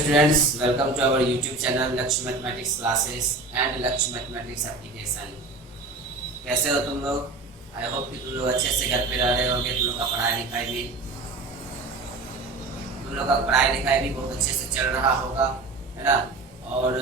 students, welcome to our YouTube channel लक्ष्य mathematics classes and लक्ष्य mathematics application. कैसे हो तुम लोग? आई होप कि तुम लोग अच्छे से घर पे रह रहे होंगे। तुम लोग का पढ़ाई लिखाई भी बहुत अच्छे से चल रहा होगा, है ना। और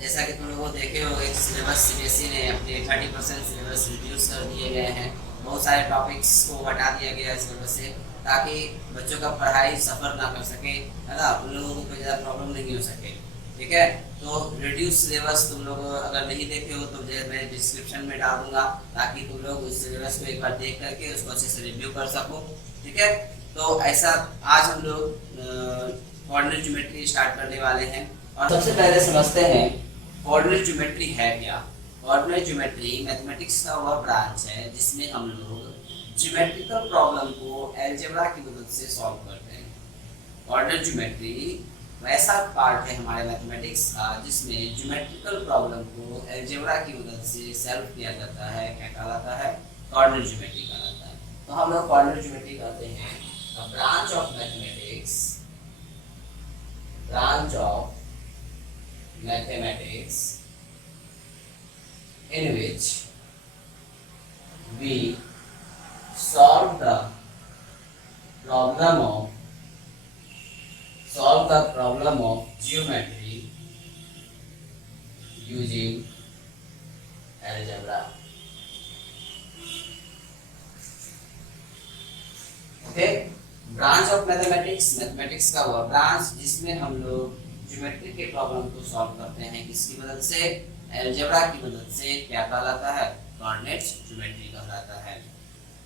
जैसा कि तुम लोग देखे होंगे, सिलेबस सीबीएसई ने अपने 30% सिलेबस रिड्यूस कर दिए गए हैं। बहुत सारे टॉपिक्स को हटा दिया गया है सिलेबस से, ताकि बच्चों का पढ़ाई सफ़र ना कर सके, है ना। उन लोगों को कोई ज़्यादा प्रॉब्लम नहीं हो सके, ठीक है। तो रिड्यूस सिलेबस तुम लोग अगर नहीं देखे हो तो मैं डिस्क्रिप्शन में डाल दूंगा, ताकि तुम लोग उस सिलेबस को एक बार देख करके उसको अच्छे से रिव्यू कर सको, ठीक है। तो ऐसा आज हम लोग कोऑर्डिनेट ज्योमेट्री स्टार्ट करने वाले हैं। और सबसे पहले समझते हैं कोऑर्डिनेट ज्योमेट्री है क्या। कोऑर्डिनेट ज्योमेट्री मैथमेटिक्स का वह ब्रांच है जिसमें हम लोग ज्योमेट्रिकल प्रॉब्लम को अलजेब्रा की मदद से सॉल्व करते हैं। कोऑर्डिनेट ज्योमेट्री वैसा पार्ट है हमारे मैथमेटिक्स का जिसमें ज्योमेट्रिकल प्रॉब्लम को अलजेब्रा की मदद से सॉल्व किया जाता है। क्या कहलाता है? कोऑर्डिनेट ज्योमेट्री कहलाता है। तो हम लोग कोऑर्डिनेट ज्योमेट्री कहते हैं a branch of mathematics in which we solve the problem of geometry using algebra. Okay, branch of mathematics का वह ब्रांच जिसमें हम लोग ज्योमेट्री के प्रॉब्लम को सॉल्व करते हैं। किसकी मदद से? अलजेब्रा की मदद से। क्या कहलाता है? कोऑर्डिनेट ज्योमेट्री कहलाता है,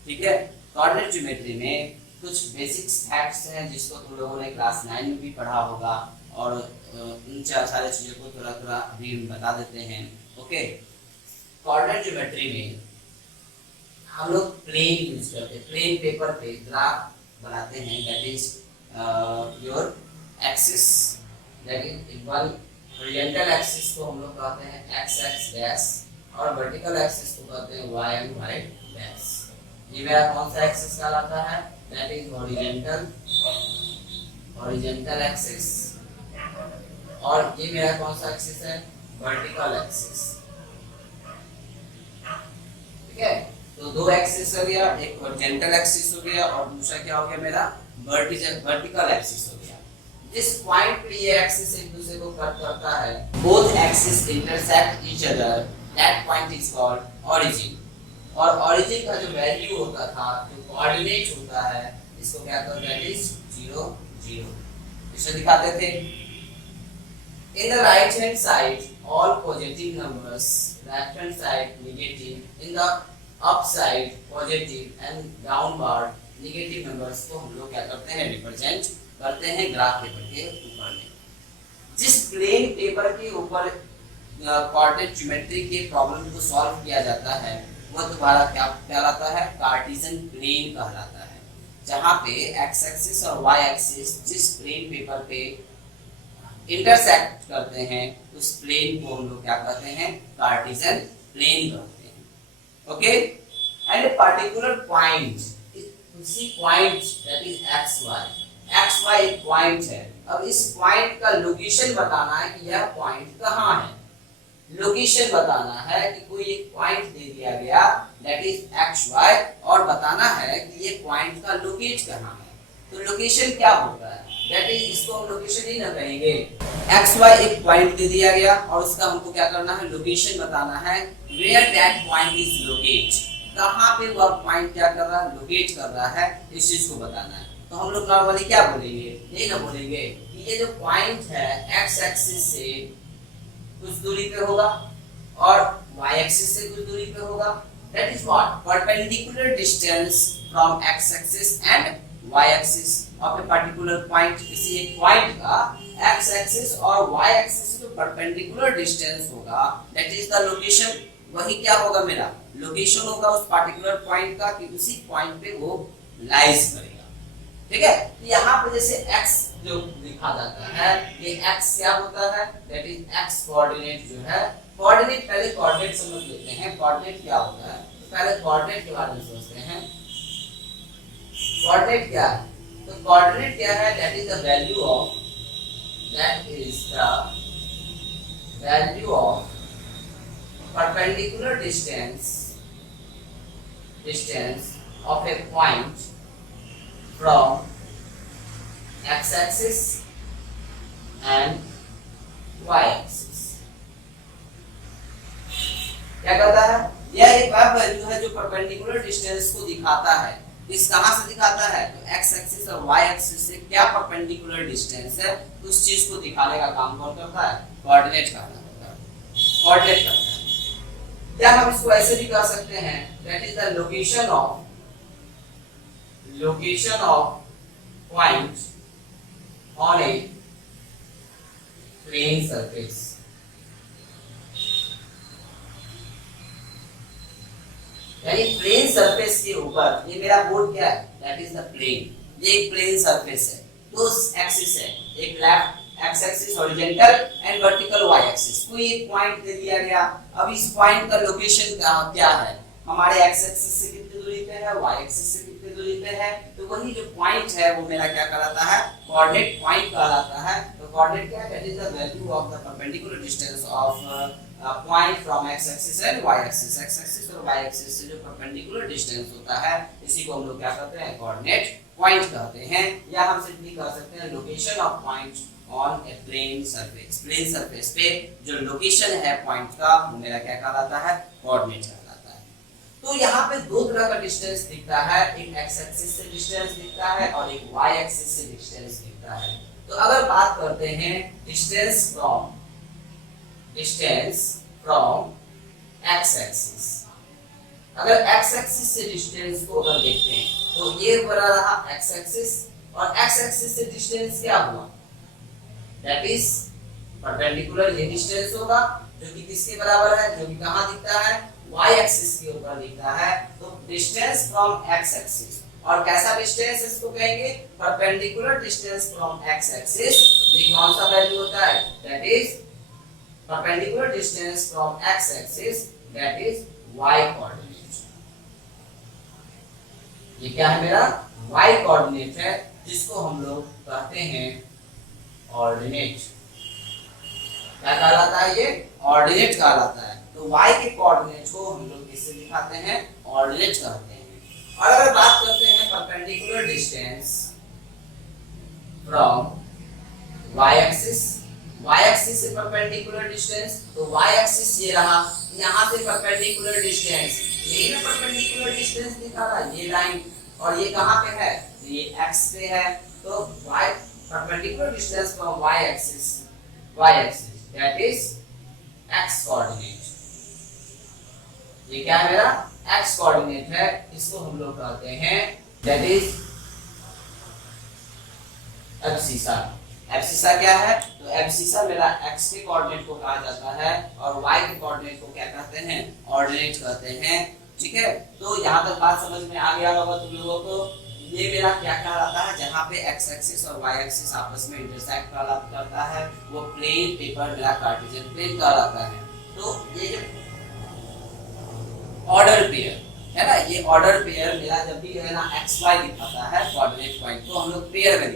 ठीक है। कोऑर्डिनेट ज्योमेट्री में कुछ बेसिक्स फैक्ट्स हैं जिसको तुम लोगों ने क्लास 9 में भी पढ़ा होगा, और इन सारी चीजों को थोड़ा थोड़ा अभी बता देते हैं। ओके, कोऑर्डिनेट ज्योमेट्री में हम लोग प्लेन यूज करते हैं। प्लेन पेपर पे ग्राफ बनाते हैं, that is your axis, that is equal horizontal axis को हम लोग कहते हैं एक्स एक्स डैश, और वर्टिकल एक्सिस को कहते हैं वाई एंड वाई डैश। ये मेरा कौन सा एक्सिस कहलाता है? दैट इज हॉरिजॉन्टल एक्सिस, और ये मेरा कौन सा एक्सिस है? वर्टिकल एक्सिस, ठीक है। तो दो एक्सिस हो गया, एक हॉरिजॉन्टल एक्सिस हो गया और दूसरा क्या हो गया मेरा? वर्टिकल एक्सिस हो गया। जिस पॉइंट पे ये एक्सिस एक दूसरे को कट करता है, both axis intersect each other, that point is called origin. और ओरिजिन का जो वैल्यू होता था, जो कोऑर्डिनेट होता है, इसको क्या कहते हैं? That is 0 0। इसे दिखाते थे। In the right hand side all positive numbers, left hand side negative, in the up side positive and downward negative numbers को हम लोग क्या करते हैं? रिप्रेजेंट करते हैं ग्राफ पेपर के ऊपर में। जिस प्लेन पेपर के ऊपर कोऑर्डिनेट ज्योमेट्री के प्रॉब्लम को सॉल्व किया जाता है वह तुम्हारा क्या कहलाता है? कार्टेशियन प्लेन कहलाता है। जहां पे एक्स एक्सिस और वाई एक्सिस जिस प्लेन पेपर पे इंटरसेक्ट करते हैं उस प्लेन को हम लोग क्या कहते हैं? कार्टेशियन प्लेन कहते हैं। Okay, and a particular point, उसी point that is X Y एक पॉइंट है। अब इस पॉइंट का लोकेशन बताना है कि यह पॉइंट कहाँ है। लोकेशन बताना है कि कोई एक पॉइंट दे दिया गया दैट इज एक्स वाई, और बताना है कि ये पॉइंट का लोकेट कहाँ है। तो लोकेशन क्या होता है? दैट इज, इसको हम लोकेशन ही ना कहेंगे। एक्स वाई एक पॉइंट दे दिया गया और उसका हमको क्या करना है? लोकेशन बताना है। Where that point is locate, कहाँ पे वह पॉइंट क्या कर रहा है? लोकेट कर रहा है, इस चीज को बताना है। तो हम लोग नॉर्मली क्या बोलेंगे? यही ना बोलेंगे कि ये जो पॉइंट है एक्स एक्सिस से कुछ दूरी पे होगा और वाई एक्सिस से कुछ दूरी पे होगा। That is what? Perpendicular distance from x axis and y axis of a particular point. किसी एक पॉइंट का एक्स एक्सिस और वाई एक्सिस से जो परपेंडिकुलर डिस्टेंस होगा दैट इज द लोकेशन। वही क्या होगा? मेरा लोकेशन होगा उस पर्टिकुलर पॉइंट का, कि उसी पॉइंट पे वो लाइज करेगा, ठीक है। तो यहाँ पे जैसे x जो लिखा जाता है, ये x क्या होता है? दैट इज x कोऑर्डिनेट जो है। कोऑर्डिनेट, पहले कोऑर्डिनेट समझ लेते हैं। कोऑर्डिनेट क्या होता है? तो पहले कोऑर्डिनेट के बारे में सोचते हैं। कोऑर्डिनेट क्या है? तो कोऑर्डिनेट क्या है? That is the value of that is the value of perpendicular distance of a point from x-axis and y-axis। क्या कहता है? यह एक वह वैल्यू है जो परपेंडिकुलर डिस्टेंस को दिखाता है। इस कहां से दिखाता है? तो एक्स एक्सिस और वाई एक्सिस से क्या परपेंडिकुलर डिस्टेंस है उस चीज को दिखाने का काम कौन करता है? कोऑर्डिनेट करता है। कोऑर्डिनेट करता है। क्या हम इसको ऐसे भी कह सकते हैं? That is the location of point on a plane surface. यानी प्लेन सरफेस के ऊपर, ये मेरा बोर्ड क्या है? That is the plane. ये एक प्लेन सरफेस है, दो एक्सिस है, एक left x axis horizontal and vertical y axis. कोई एक पॉइंट दे दिया गया। अब इस पॉइंट का लोकेशन क्या है? हमारे एक्स एक्सिस से कितनी दूरी पे है, वाई एक्सिस से कितनी दूरी पे है। तो वही जो पॉइंट है वो मेरा क्या कहलाता है? कोऑर्डिनेट पॉइंट कहलाता है। तो कोऑर्डिनेट क्या है? That is the value of the perpendicular distance of point from x axis and y axis. X axis और वाई एक्सिस से जो परपेंडिकुलर डिस्टेंस होता है इसी को हम लोग क्या कहते हैं? कोऑर्डिनेट पॉइंट कहते हैं। या हम सिंपली कह सकते हैं location of point on a plane surface. Plane surface पे जो लोकेशन है पॉइंट का वो मेरा क्या कहलाता है? कोऑर्डिनेट कहलाता है। तो यहाँ पे दो तरह का डिस्टेंस दिखता है, एक एक्स एक्सिस से डिस्टेंस दिखता है और एक वाई एक्सिस से डिस्टेंस दिखता है। तो अगर बात करते हैं डिस्टेंस फ्रॉम एक्स एक्सिस, अगर एक्स एक्सिस से डिस्टेंस को अगर देखते हैं तो ये बड़ा रहा एक्स एक्सिस और एक्स एक्सिस से डिस्टेंस क्या हुआ? That is perpendicular. ये डिस्टेंस होगा जो कि किसके बराबर है? जो कि कहां दिखता है? वाई एक्सिस के ऊपर दिखता है। तो डिस्टेंस फ्रॉम एक्स एक्सिस, और कैसा डिस्टेंस इसको कहेंगे? Perpendicular distance from x axis. ये कौन सा वैल्यू होता है? That is perpendicular distance from x axis, that is y coordinate। ये क्या है मेरा? y coordinate है, जिसको हम लोग कहते हैं ऑर्डिनेट। क्या कहलाता है ये? ऑर्डिनेट कहलाता है। तो y के कोऑर्डिनेट को हम लोग किससे दिखाते हैं? ऑर्डिनेट कहते हैं। और अगर बात करते हैं perpendicular distance from y axis, y axis से परपेंडिकुलर डिस्टेंस, तो y एक्सिस ये रहा, यहाँ से परपेंडिकुलर डिस्टेंस, यही ना परपेंडिकुलर डिस्टेंस दिखा रहा है ये लाइन, और ये कहाँ पे है? ये x पे है। तो y perpendicular distance from y axis that is x coordinate. ये क्या है मेरा? x कोऑर्डिनेट है। इसको हम लोग कहते हैं दैट इज एब्सिसा। एब्सिसा क्या है? तो एब्सिसा मेरा x के कोऑर्डिनेट को कहा जाता है और y के कोऑर्डिनेट को क्या कहते हैं? ऑर्डिनेट कहते हैं। ठीक है, तो यहाँ तक बात समझ में आ गया होगा तुम लोगों को। ये मेरा क्या कहलाता है? जहाँ पे x एक्सिस और y एक्सिस आपस में इंटरसेक्ट करता है वो प्लेन पेपर मेरा कार्टेशियन प्लेन कहलाता है। तो ये जो ऑर्डर पेयर है ना, ये ऑर्डर पेयर मेरा जब भी है ना x y दिखाता है कोऑर्डिनेट पॉइंट को हम लोग पेयर में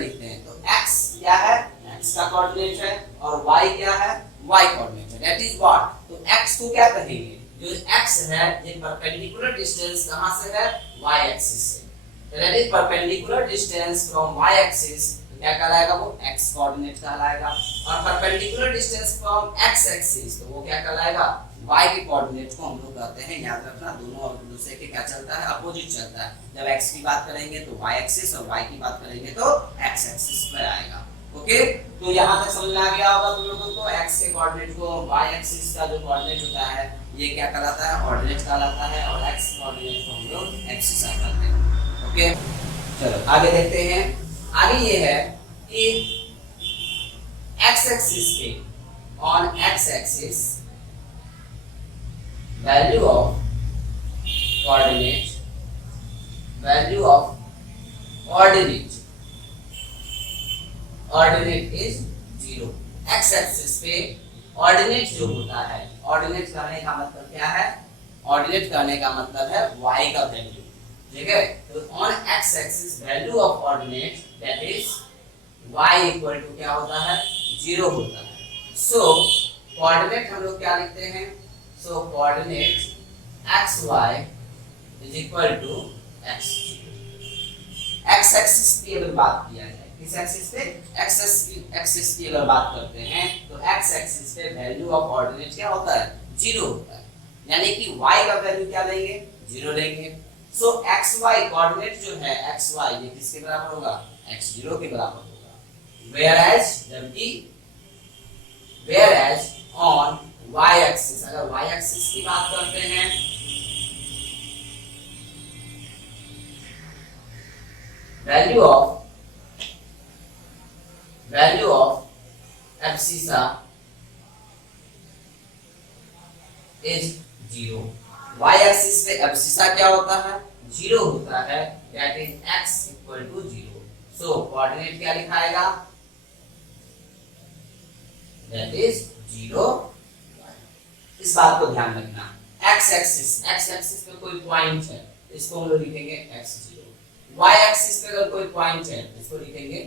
लिखते हैं। तो x क्या है? x का कोऑर्डिनेट है और y क्या है? y कोऑर्डिनेट है। That is what? तो x को क्या कहेंगे? जो x है ये परपेंडिकुलर डिस्टेंस कहां से है? y एक्सिस से। That is perpendicular distance from y axis, क्या कहलाएगा? वो x कोऑर्डिनेट कहलाएगा। और perpendicular distance from x axis, तो वो क्या कहलाएगा? y के कोऑर्डिनेट को हम लोग कहते हैं। याद रखना दोनों और दूसरे के क्या चलता है? अपोजिट चलता है। जब x की बात करेंगे तो y एक्सिस और y की बात करेंगे तो x एक्सिस पर आएगा। ओके, तो यहाँ तक समझ में आ गया होगा तुम लोगों को। x के कोऑर्डिनेट को y एक्सिस का जो कोऑर्डिनेट होता है ये क्या कहलाता है? ऑर्डिनेट कहलाता है, और x कोऑर्डिनेट को हम लोग एब्सिसा कहते हैं। ओके, चलो आगे देखते हैं। आगे ये है कि x एक्सिस पे on x axis value of ordinate is 0। x axis पे ऑर्डिनेट जो होता है, ऑर्डिनेट करने का मतलब क्या है? ऑर्डिनेट करने का मतलब है y का वैल्यू। ठीक है, तो on x axis value of ordinate that is y equal to क्या होता है, 0 होता है। सो कोऑर्डिनेट हम लोग क्या लिखते हैं, so coordinate xy is equal to x। x axis की अगर बात किया जाए, किस एक्सिस पे, एक्सिस की अगर बात करते हैं तो x एक्सिस पे वैल्यू ऑफ कोऑर्डिनेट क्या होता है, 0 होता है, यानी कि y का वैल्यू क्या लेंगे, 0 लेंगे। सो xy कोऑर्डिनेट जो है xy ये किसके बराबर होगा, x0 के बराबर होगा। whereas on y एक्सिस, अगर y एक्सिस की बात करते हैं value of abscissa is 0। y axis पे एब्सिसा क्या होता है, 0 होता है, that is x equal to 0। So coordinate क्या लिखाएगा, दैट इज 0। इस बात को ध्यान रखना, x एक्सिस पे कोई पॉइंट है, इसको हम लोग लिखेंगे x0। y एक्सिस पे अगर कोई पॉइंट है, इसको लिखेंगे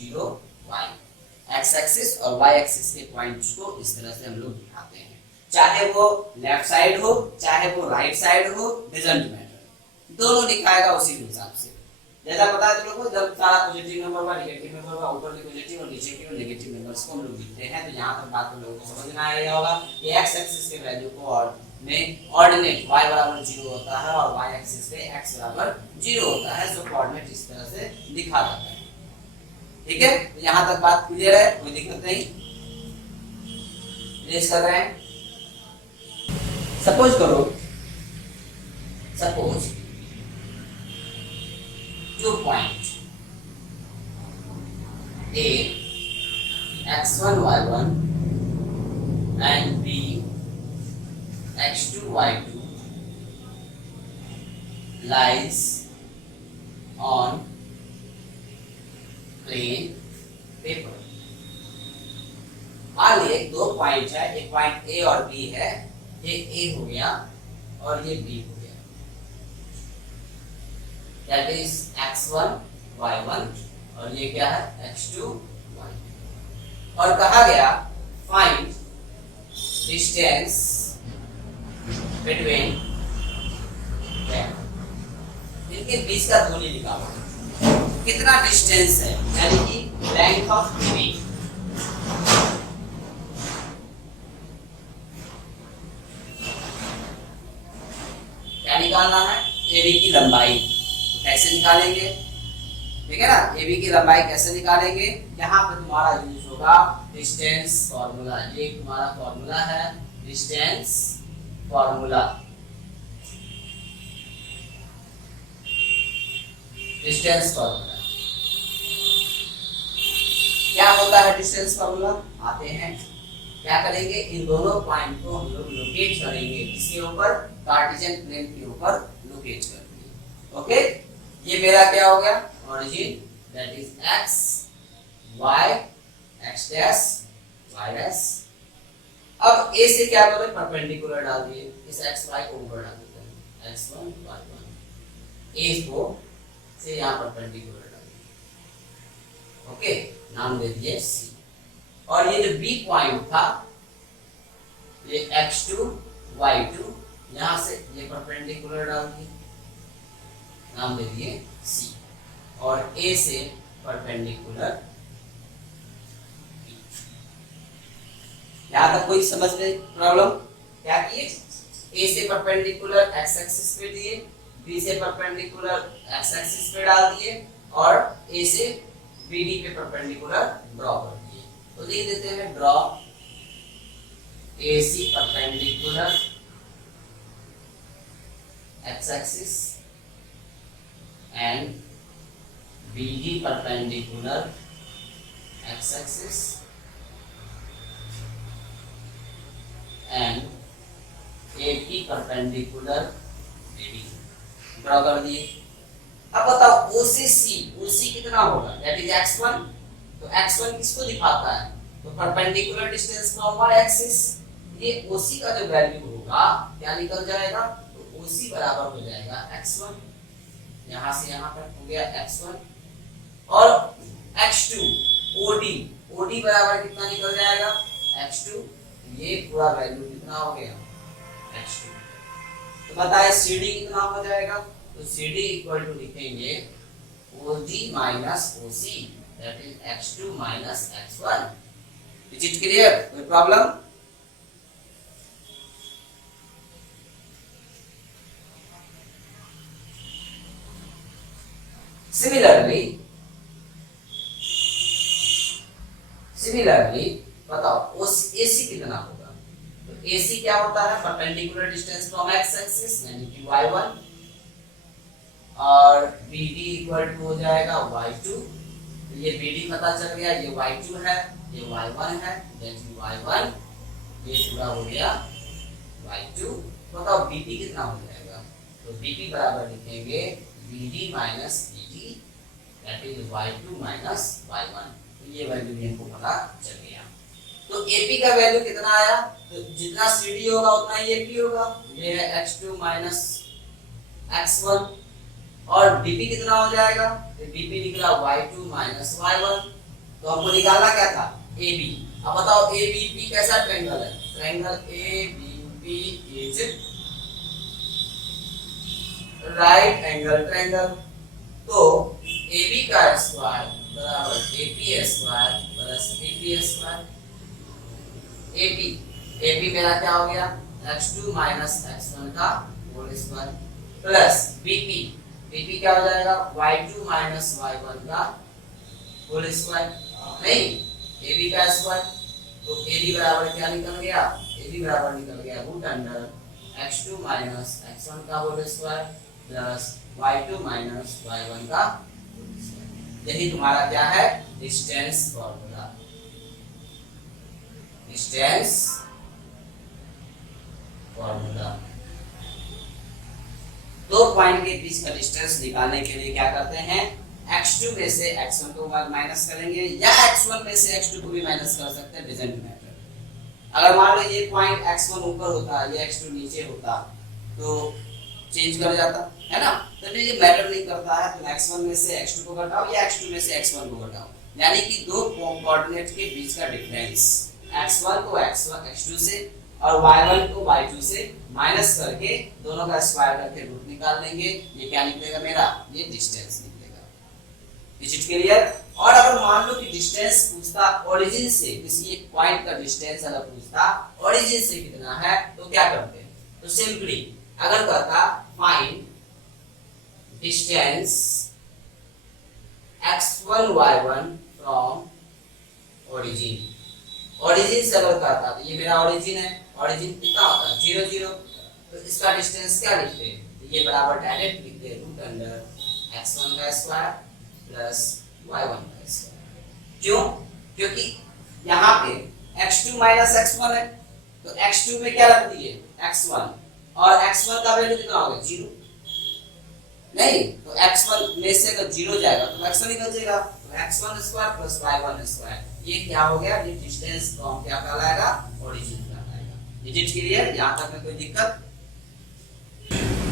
0 y। x एक्सिस और y एक्सिस के पॉइंट्स को इस तरह से हम लोग दिखाते हैं, चाहे वो लेफ्ट साइड हो चाहे वो राइट साइड हो, डजंट मैटर, दोनों लिखाएगा उसी के हिसाब से। जैसा पता है तुम लोगों को, जब सारा पॉजिटिव नंबर का नेगेटिव नंबर का ऊपर की पॉजिटिव और नीचे की नेगेटिव नंबर्स को हम लोग लिखते हैं, तो यहां तक बात तुम लोगों को समझ में आया होगा कि x एक्सिस के वैल्यू को और में कोऑर्डिनेट y बराबर 0 होता है और y एक्सिस पे x बराबर 0 होता है। सो कोऑर्डिनेट इस तरह से लिखा जाता है। ठीक है, तो यहां तक बात क्लियर है, कोई दिक्कत नहीं। रेस कर रहे हैं, suppose two point A x1 y1 and B x2 y2 lies on plane paper। मान लिए दो पॉइंट है, एक पॉइंट A और B है, ये A हो गया और ये B हो गया, दैट इज x1 y1 और ये क्या है x2 y2। और कहा गया फाइंड डिस्टेंस बिटवीन, इनके बीच का दूरी निकालो, कितना डिस्टेंस है, यानी कि लेंथ ऑफ बी। क्या निकालना है, AB की लंबाई। कैसे निकालेंगे, ठीक है ना, AB की लंबाई कैसे निकालेंगे, यहाँ पे तुम्हारा यूज होगा डिस्टेंस फॉर्मूला। ये तुम्हारा फॉर्मूला है डिस्टेंस फॉर्मूला। क्या होता है डिस्टेंस फॉर्मूला, आते हैं क्या करेंगे, इन दोनों पॉइंट को हम लोग लोकेट करेंगे, इसके ऊपर कार्टेशियन प्लेन के ऊपर लोकेट करेंगे। ओके, ये मेरा क्या हो गया, origin, that is x y x dash y dash. अब a से क्या करें, परपेंडिकुलर डाल दिए, इस x y को ऊपर डाल देते हैं, x1 y1, a को से यहाँ परपेंडिकुलर डाल दिए। ओके, नाम दे दिए c। और ये जो b पॉइंट था, ये x2 y2, यहाँ से ये परपेंडिकुलर डाल दिए, नाम दे दिए c। और a से परपेंडिकुलर, यहां तक कोई समझ में प्रॉब्लम, क्या किए, a से परपेंडिकुलर x एक्सिस पे दिए, b से परपेंडिकुलर x एक्सिस पे डाल दिए और a से bd पे परपेंडिकुलर ड्रॉ कर दिए। तो लिख देते हैं draw AC perpendicular x axis and BD perpendicular x axis and AP perpendicular BD draw कर दिए। अब बताओ O से C, OC कितना होगा, दैट इज x1। तो x1 किसको दिखाता है, तो perpendicular distance from y axis. ये OC का जो वैल्यू होगा क्या निकल जाएगा, तो OC बराबर हो जाएगा x1, यहां से यहां तक हो गया x1, और x2 ओडी, ओडी बराबर कितना निकल जाएगा x2, ये पूरा वैल्यू कितना हो गया x2। तो बताए CD कितना हो जाएगा, तो CD इक्वल टू लिखेंगे OG minus OC, that is x2 minus x1। Is it clear, कोई प्रॉब्लम? सिमिलरली बताओ उस AC कितना होगा, तो AC क्या होता है perpendicular distance from x axis यानी कि y1, और BD इक्वल टू हो जाएगा y2, तो ये BD पता चल गया, ये y2 है, ये y1 है, दैट इज y1, ये पूरा हो गया y2। बताओ BP कितना हो जाएगा, तो BP बराबर लिखेंगे BD minus BD, that is y2 minus y1। तो ये वैल्यू भी हमको पता चल गया। तो AP का वैल्यू कितना आया, तो जितना CD होगा उतना ही AP होगा, ये है x2 माइनस x1, और BP कितना हो जाएगा, तो BP निकला y2 माइनस y1। तो हमको निकालना क्या था AB। अब बताओ ABP कैसा ट्रायंगल है, triangle ABP is right angle triangle. तो AB का स्क्वायर बराबर AP square plus AP square. AP मेरा क्या हो गया x2 माइनस x1 का होल स्क्वायर, प्लस BP क्या हो जाएगा y2 माइनस y1 का होल स्क्वायर, नहीं AB का स्क्वायर। तो AB बराबर क्या निकल गया, AB बराबर निकल गया root under x2 minus x1 का whole square plus y2 minus y1 का होल स्क्वायर। यही तुम्हारा क्या है डिस्टेंस फॉर्मूला, डिस्टेंस फॉर्मूला। दो पॉइंट के बीच का डिस्टेंस निकालने के लिए क्या करते हैं, x2 में से x1 को माइनस करेंगे, या x1 में से x2 को भी माइनस कर सकते हैं, डजंट मैटर। अगर मान लो ये पॉइंट x1 ऊपर होता, ये x2 नीचे होता, तो चेंज कर जाता है ना, तो ये मैटर नहीं करता है। तो x1 में से x2 को घटाओ या x2 में से x1 को घटाओ, यानी कि दो कोऑर्डिनेट के बीच का डिफरेंस x1 को x2 से और y1 को y2 से माइनस करके दोनों का स्क्वायर करके रूट निकाल देंगे। ये क्या निकलेगा मेरा, ये डिस्टेंस निकलेगा। Is it clear? और अगर मान लो कि डिस्टेंस पूछता ओरिजिन से, किसी एक पॉइंट का डिस्टेंस अगर पूछता ओरिजिन से कितना है, तो क्या करते हैं, तो सिंपली अगर कहता find distance x1 y1 from origin, origin से अगर कहता, तो ये मेरा ओरिजिन है, ओरिजिन कितना होता है 0 0, तो इसका डिस्टेंस क्या लिखते हैं, तो ये बराबर डायरेक्ट लिखते हैं रूट अंडर x1 का स्क्वायर प्लस y1 का स्क्वायर। क्यों? क्योंकि यहाँ पे x2 माइनस x1 है, तो x2 में क्या रख दिए x1, और x1 का वैल्यू कितना होगा 0, नहीं तो x1 में से अगर 0 जाएगा तो x1 ही बचेगा, तो x1 square plus y1 square. ये क्या हो गया, ये डिस्टेंस फ्रॉम क्या कहलाएगा, ओरिजिन कहलाएगा। Is it clear? यहां तक में कोई दिक्कत?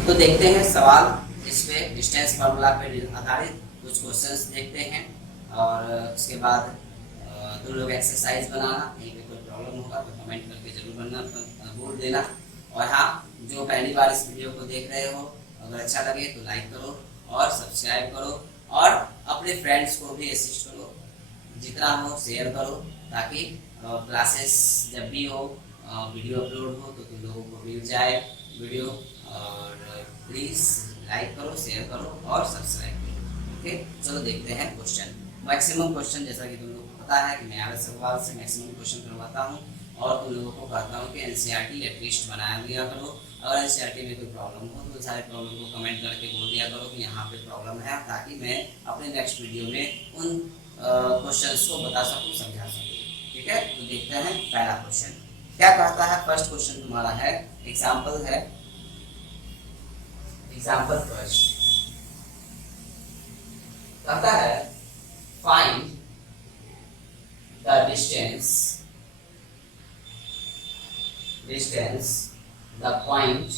तो देखते हैं सवाल इस पे डिस्टेंस फार्मूला पे आधारित कुछ क्वेश्चंस देखते हैं, और उसके बाद तुम लोग एक्सरसाइज बनाना, कहीं पे कोई प्रॉब्लम होगा तो कमेंट करके जरूर बोल देना। और हाँ, जो पहली बार इस वीडियो को देख रहे हो, अगर अच्छा लगे तो लाइक करो और सब्सक्राइब करो, और अपने फ्रेंड्स को भी असिस्ट करो, जितना हो शेयर करो, ताकि क्लासेस जब भी हो वीडियो अपलोड हो तो तुम लोगों को मिल जाए वीडियो। और प्लीज़ लाइक करो, शेयर करो और सब्सक्राइब करो। ओके, चलो देखते हैं क्वेश्चन। मैक्सिमम क्वेश्चन, जैसा कि तुम लोगों को पता है कि मैं आगे सवाल से मैक्सिमम क्वेश्चन करवाता हूँ, और तुम लोगों को कहता हूँ कि एनसीईआरटी एटलीस्ट बना दिया करो। अगर एनसीईआरटी में कोई प्रॉब्लम हो तो सारे प्रॉब्लम को कमेंट करके बोल दिया करो कि यहाँ पे प्रॉब्लम है, ताकि मैं अपने नेक्स्ट वीडियो में उन क्वेश्चंस को बता सकूँ, समझा सकूँ। ठीक है, तो देखते हैं पहला क्वेश्चन क्या कहता है। फर्स्ट क्वेश्चन तुम्हारा है, एग्जाम्पल है, एग्जाम्पल फर्स्ट कहता है find the distance the point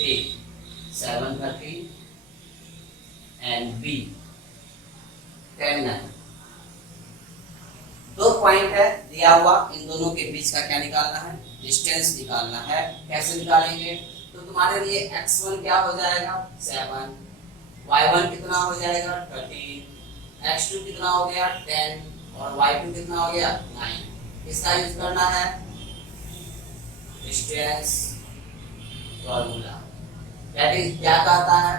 A 730 and B 10 nano. दो पॉइंट है दिया हुआ, इन दोनों के बीच का क्या निकालना है, डिस्टेंस निकालना है। कैसे निकालेंगे, तो तुम्हारे लिए x1 क्या हो जाएगा 7, y1 कितना हो जाएगा 13, x2 कितना हो गया 10 और y2 कितना हो गया 9। इसका यूज करना है डिस्टेंस फॉर्मूला, दैट इज क्या कहता है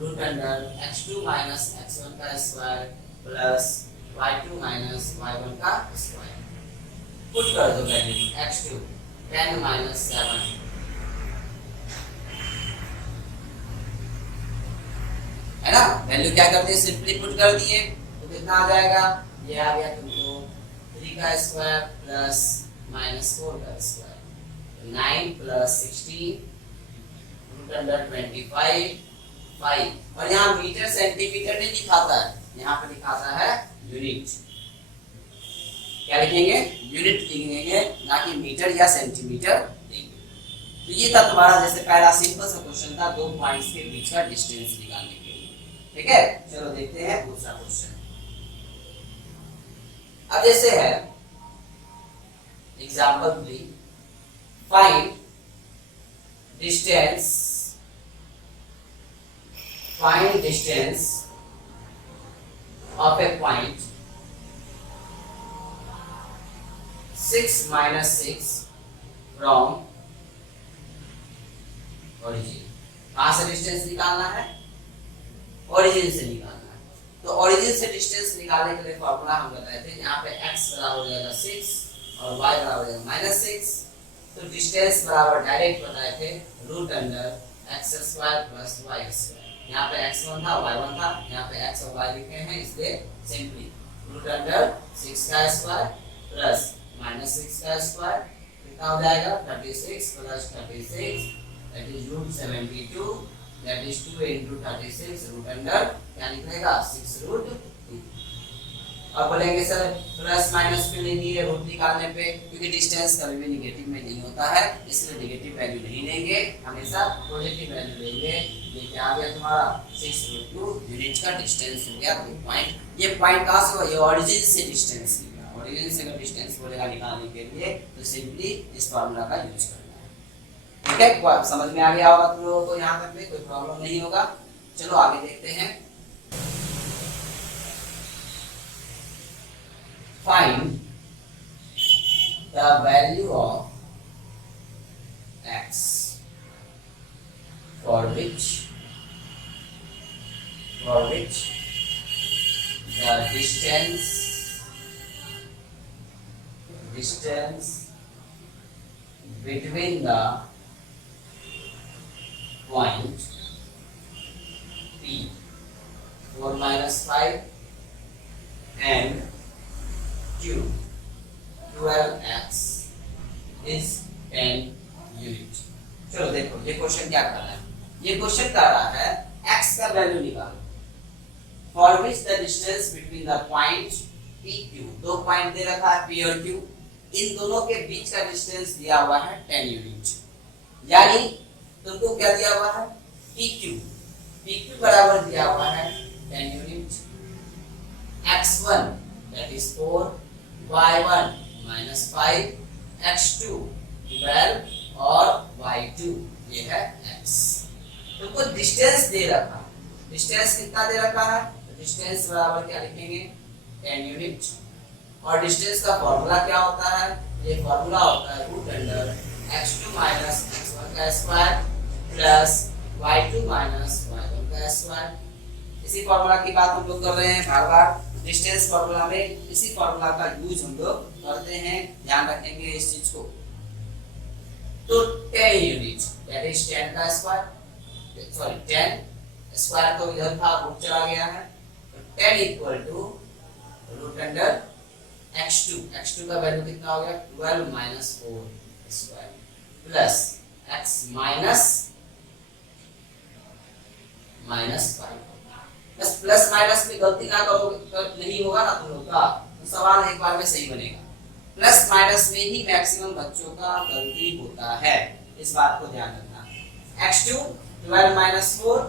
root under x2 minus x1 का square plus y2 minus y1 का स्क्वायर। पुट कर दो वैल्यू x2 10 माइनस 7, है ना। वैल्यू क्या करते हैं, सिंपली पुट कर दिए तो कितना आ जाएगा, ये आ गया तुमको 3 का स्क्वायर प्लस माइनस 4 का स्क्वायर, 9 प्लस 16 रूट अंडर 25 5। और यहाँ मीटर सेंटीमीटर नहीं दिखाता है, यहाँ पे दिखाता है यूनिट। क्या लिखेंगे, यूनिट लिखेंगे, ना कि मीटर या सेंटीमीटर लिखेंगे। तो ये था तुम्हारा जैसे पहला सिंपल सा क्वेश्चन था, दो पॉइंट्स के बीच का डिस्टेंस निकालने के लिए। ठीक है, चलो देखते हैं दूसरा क्वेश्चन। अब जैसे है example 3, find distance of a point 6 minus 6 from origin। कहां से डिस्टेंस निकालना है, ओरिजिन से निकालना है। तो ओरिजिन से डिस्टेंस निकालने के लिए फॉर्मूला हम बताए थे, यहाँ पे x बराबर हो जाएगा 6 और y बराबर हो जाएगा -6। तो डिस्टेंस बराबर डायरेक्ट बताए थे root under x square plus y square. यहाँ पे x1 था y1 था, यहाँ पे x और y लिखे हैं, इसलिए सिंपली रूट अंडर 6 का स्क्वायर प्लस -6 का स्क्वायर कितना हो जाएगा 36 plus 36 that is root 72, that is 2 into 36 root under क्या निकलेगा 6 रूट 2। अब बोलेंगे सर प्लस माइनस क्यों नहीं दिए रूट निकालने पे, क्योंकि डिस्टेंस कभी भी नेगेटिव में नहीं होता है, इसलिए नेगेटिव वैल्यू नहीं लेंगे, हमेशा पॉजिटिव वैल्यू लेंगे। ये क्या आ गया तुम्हारा 6 रूट 2, यूनिट का डिस्टेंस हो गया 2 पॉइंट। ये पॉइंट कहां से हुआ, ये ओरिजिन से डिस्टेंस निकला। ओरिजिन से अगर डिस्टेंस बोलेगा निकालने के लिए तो सिंपली इस फार्मूला का यूज करना है। ठीक है, समझ में आ गया होगा तुम लोगों को, यहां तक में कोई प्रॉब्लम नहीं होगा। चलो आगे देखते हैं। Find the value of x for which the distance between the point P 4 minus 5 and Q 12x is 10 unit. चलो देखो ये क्वेश्चन क्या कर रहा है, ये क्वेश्चन कर रहा है x का वैल्यू निकालो for which the distance between the point p q। दो पॉइंट दे रखा है p और q, इन दोनों के बीच का डिस्टेंस दिया हुआ है 10 यूनिट। यानी तुमको क्या दिया हुआ है pq बराबर दिया हुआ है 10 unit, x1 that is 4, y1 -5, x2 12 और y2 ये है x। तुमको डिस्टेंस दे रखा है, डिस्टेंस कितना दे रखा है, तो डिस्टेंस बराबर क्या लिखेंगे 10 यूनिट। और डिस्टेंस का फॉर्मूला क्या होता है, ये फॉर्मूला होता है root under x2 minus x1 का square plus y2 minus y1 का स्क्वायर। इसी फॉर्मूला की बात हम लोग कर रहे हैं बार बार, डिस्टेंस फॉर्मूला में इसी फॉर्मूला का यूज हम लोग करते हैं, ध्यान रखेंगे इस चीज को। तो 10 यूनिट दैट इज 10 का स्क्वायर, सॉरी 10 स्क्वायर तो इधर था रूट चला गया है, तो 10 equal to root under x2 का वैल्यू कितना हो गया 12 minus 4 square plus x minus 5। बस प्लस माइनस में गलती ना करो, नहीं होगा ना तुम लोग का, तो सवाल एक बार में सही बनेगा। प्लस माइनस में ही मैक्सिमम बच्चों का गलती होता है, इस बात को ध्यान रखना। x2 12 minus 4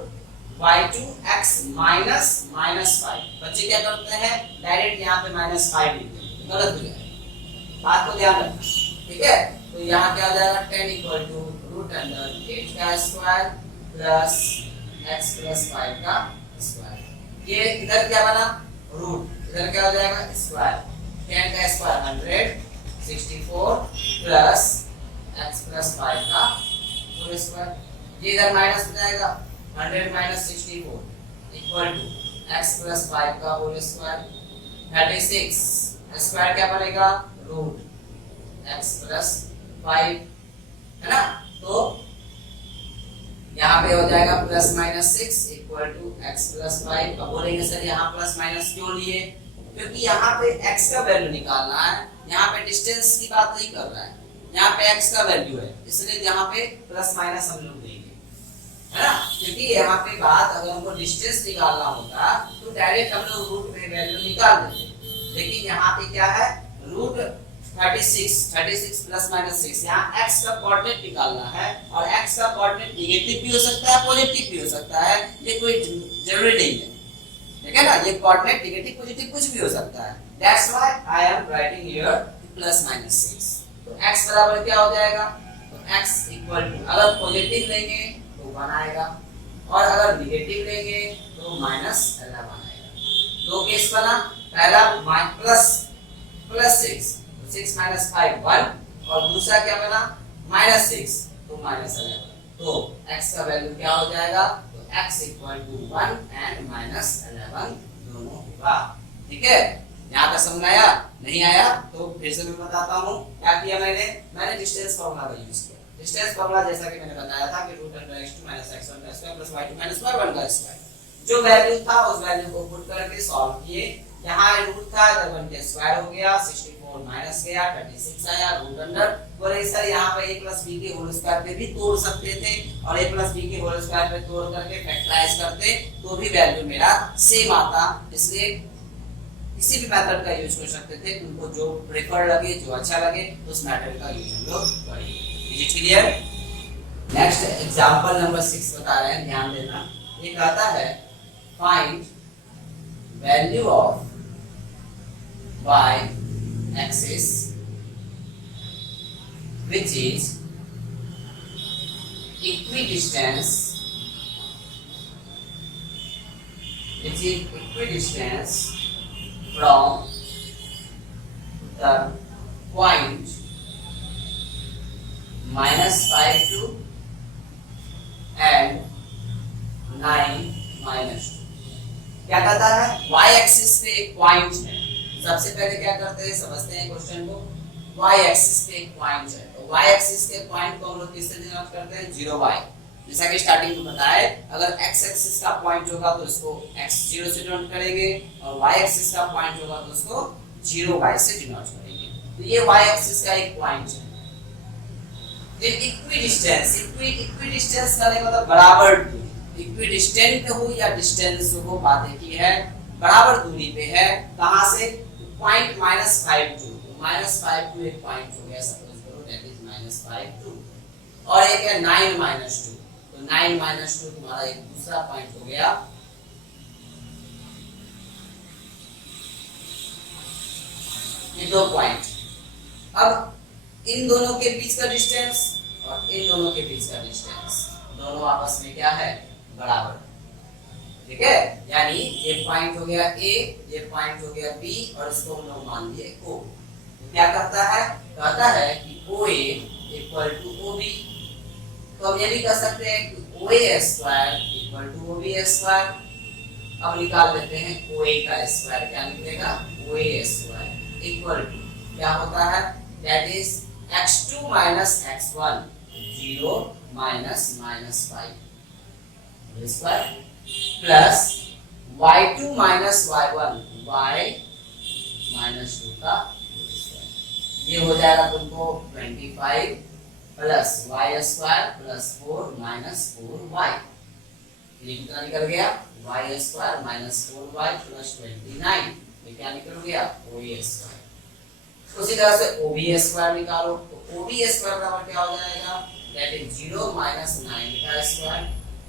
y2 x minus -5। बच्चे क्या करते हैं, डायरेक्ट यहाँ पे -5 लिख देते हैं, गलत हो जाएगा, बात को ध्यान रखना, ठीक है। तो यहाँ क्या हो जाएगा, 10 इक्वल टू रूट अंडर 8 का स्क्वायर प्लस x प्लस 5 का स्क्वायर। ये इधर क्या बना, रूट, इधर क्या हो जाएगा स्क्वायर, 10 का स्क्वायर 100, 64 प्लस x प्लस 5 का होल स्क्वायर। ये इधर माइनस हो जाएगा, 100 minus 64 equal to x plus 5 का होल स्क्वायर। 36 स्क्वायर क्या बनेगा, रूट x प्लस 5, है ना। तो यहाँ पे हो जाएगा plus minus 6 equal to x plus 5। अब बोलेंगे सर यहाँ प्लस माइनस क्यों लिए, क्योंकि यहाँ पे x का वैल्यू निकालना है, यहाँ पे डिस्टेंस की बात नहीं कर रहा है, यहाँ पे x का वैल्यू है, इसलिए यहाँ पे प्लस माइनस हम लोग देंगे, है ना। क्योंकि यहाँ पे बात अगर हमको डिस्टेंस निकालना होता तो डायरेक्ट हम लोग रूट में वैल्यू निकाल देते, लेकिन यहाँ पे क्या है, रूट 36 प्लस माइनस 6, यहाँ x का कोऑर्डिनेट निकालना है, और x का कोऑर्डिनेट नेगेटिव भी हो सकता है पॉजिटिव भी हो सकता है, ये कोई जरूरी नहीं है, ठीक है ना। ये कोऑर्डिनेट नेगेटिव पॉजिटिव कुछ भी हो सकता है, that's why I am writing here plus minus 6। तो x बराबर क्या हो जाएगा, तो x इक्वल टू, अगर पॉजिटिव लेंगे तो 1 आएगा, और अगर नेगेटिव लेंगे तो -11 आएगा। दो केस बना, पहला प्लस 6 माइनस 5 1, और दूसरा क्या बना -6 तो -11। तो x का वैल्यू क्या हो जाएगा, तो x इक्वल टू 1 एंड -11 दोनों होगा, ठीक है। यहाँ तक समझ आया, नहीं आया तो फिर से मैं बताता हूँ क्या किया मैंने डिस्टेंस फार्मूला का यूज किया। डिस्टेंस फार्मूला जैसा कि मैंने बताया था कि root under x2 minus x1 का square plus y2 minus y1 का स्क्वायर, जो वैल्यू था उस वैल्यू को पुट करके सॉल्व किए। यहाँ रूट था इधर 1 का स्क्वायर हो गया, 64 माइनस गया 36 आया, रूट अंडर। बोले सर यहाँ पे a प्लस b के होल स्क्वायर पे भी तोड़ सकते थे, और a प्लस b के होल स्क्वायर पे तोड़ करके फैक्टराइज करते तो भी वैल्यू मेरा सेम आता, इसलिए किसी भी मेथड का यूज कर सकते थे, उनको जो प्रेफर लगे, जो अच्छा लगे उस मेथड का यूज हम लोग करेंगे। Is it clear? Next example number 6 बता रहे हैं, ध्यान देना। ये कहता है find value of y axis which is equidistance from the point -5 to and 9 -2। क्या कहता है, y एक्सिस पे एक पॉइंट है। सबसे पहले क्या करते हैं, समझते हैं क्वेश्चन को। y एक्सिस पे एक पॉइंट है, तो y एक्सिस के पॉइंट को हम लोग किससे डिनोट करते हैं, 0y। जैसा कि स्टार्टिंग में बताया, अगर x एक्सिस का पॉइंट होगा तो इसको x0 से डिनोट करेंगे, और y एक्सिस का पॉइंट होगा तो उसको 0y से डिनोट करेंगे। तो ये y एक्सिस का एक पॉइंट है। इक्विडिस्टेंस, इक्विडिस्टेंस का मतलब बराबर दूरी। इक्विडिस्टेंट हो या डिस्टेंस हो, बात एक ही है, बराबर दूरी पे है। कहां से, पॉइंट -5 2, तो -5 2 एक पॉइंट हो गया, सपोज करो दैट इज -5 2, और एक है 9 -2, तो 9 -2 तुम्हारा एक दूसरा पॉइंट हो गया। ये दो पॉइंट। अब इन दोनों के बीच का डिस्टेंस और इन दोनों के बीच का डिस्टेंस, दोनों आपस में क्या है, बराबर, ठीक है। यानी ये पॉइंट हो गया A, ये पॉइंट हो गया B, और इसको हम लोग मान लिए O। तो क्या कहता है कि OA इक्वल टू OB। तो हम ये भी कह सकते हैं कि OA square equal to OB square. अब निकाल लेते हैं OA का स्क्वायर, क्या निकलेगा, OA स्क्वायर इक्वल टू क्या होता है, that is x2 minus x1 0 minus -5 square plus y2 minus y1 y -2 का स्क्वायर। ये हो जाएगा तुमको 25 plus y square plus 4 minus 4y। ये कितना निकल गया, y square minus 4y plus 29। ये क्या निकल गया, OA स्क्वायर। उसी तरह से OB स्क्वायर निकालो, तो OB स्क्वायर बराबर क्या हो जाएगा, दैट इज 0 माइनस 9 का स्क्वायर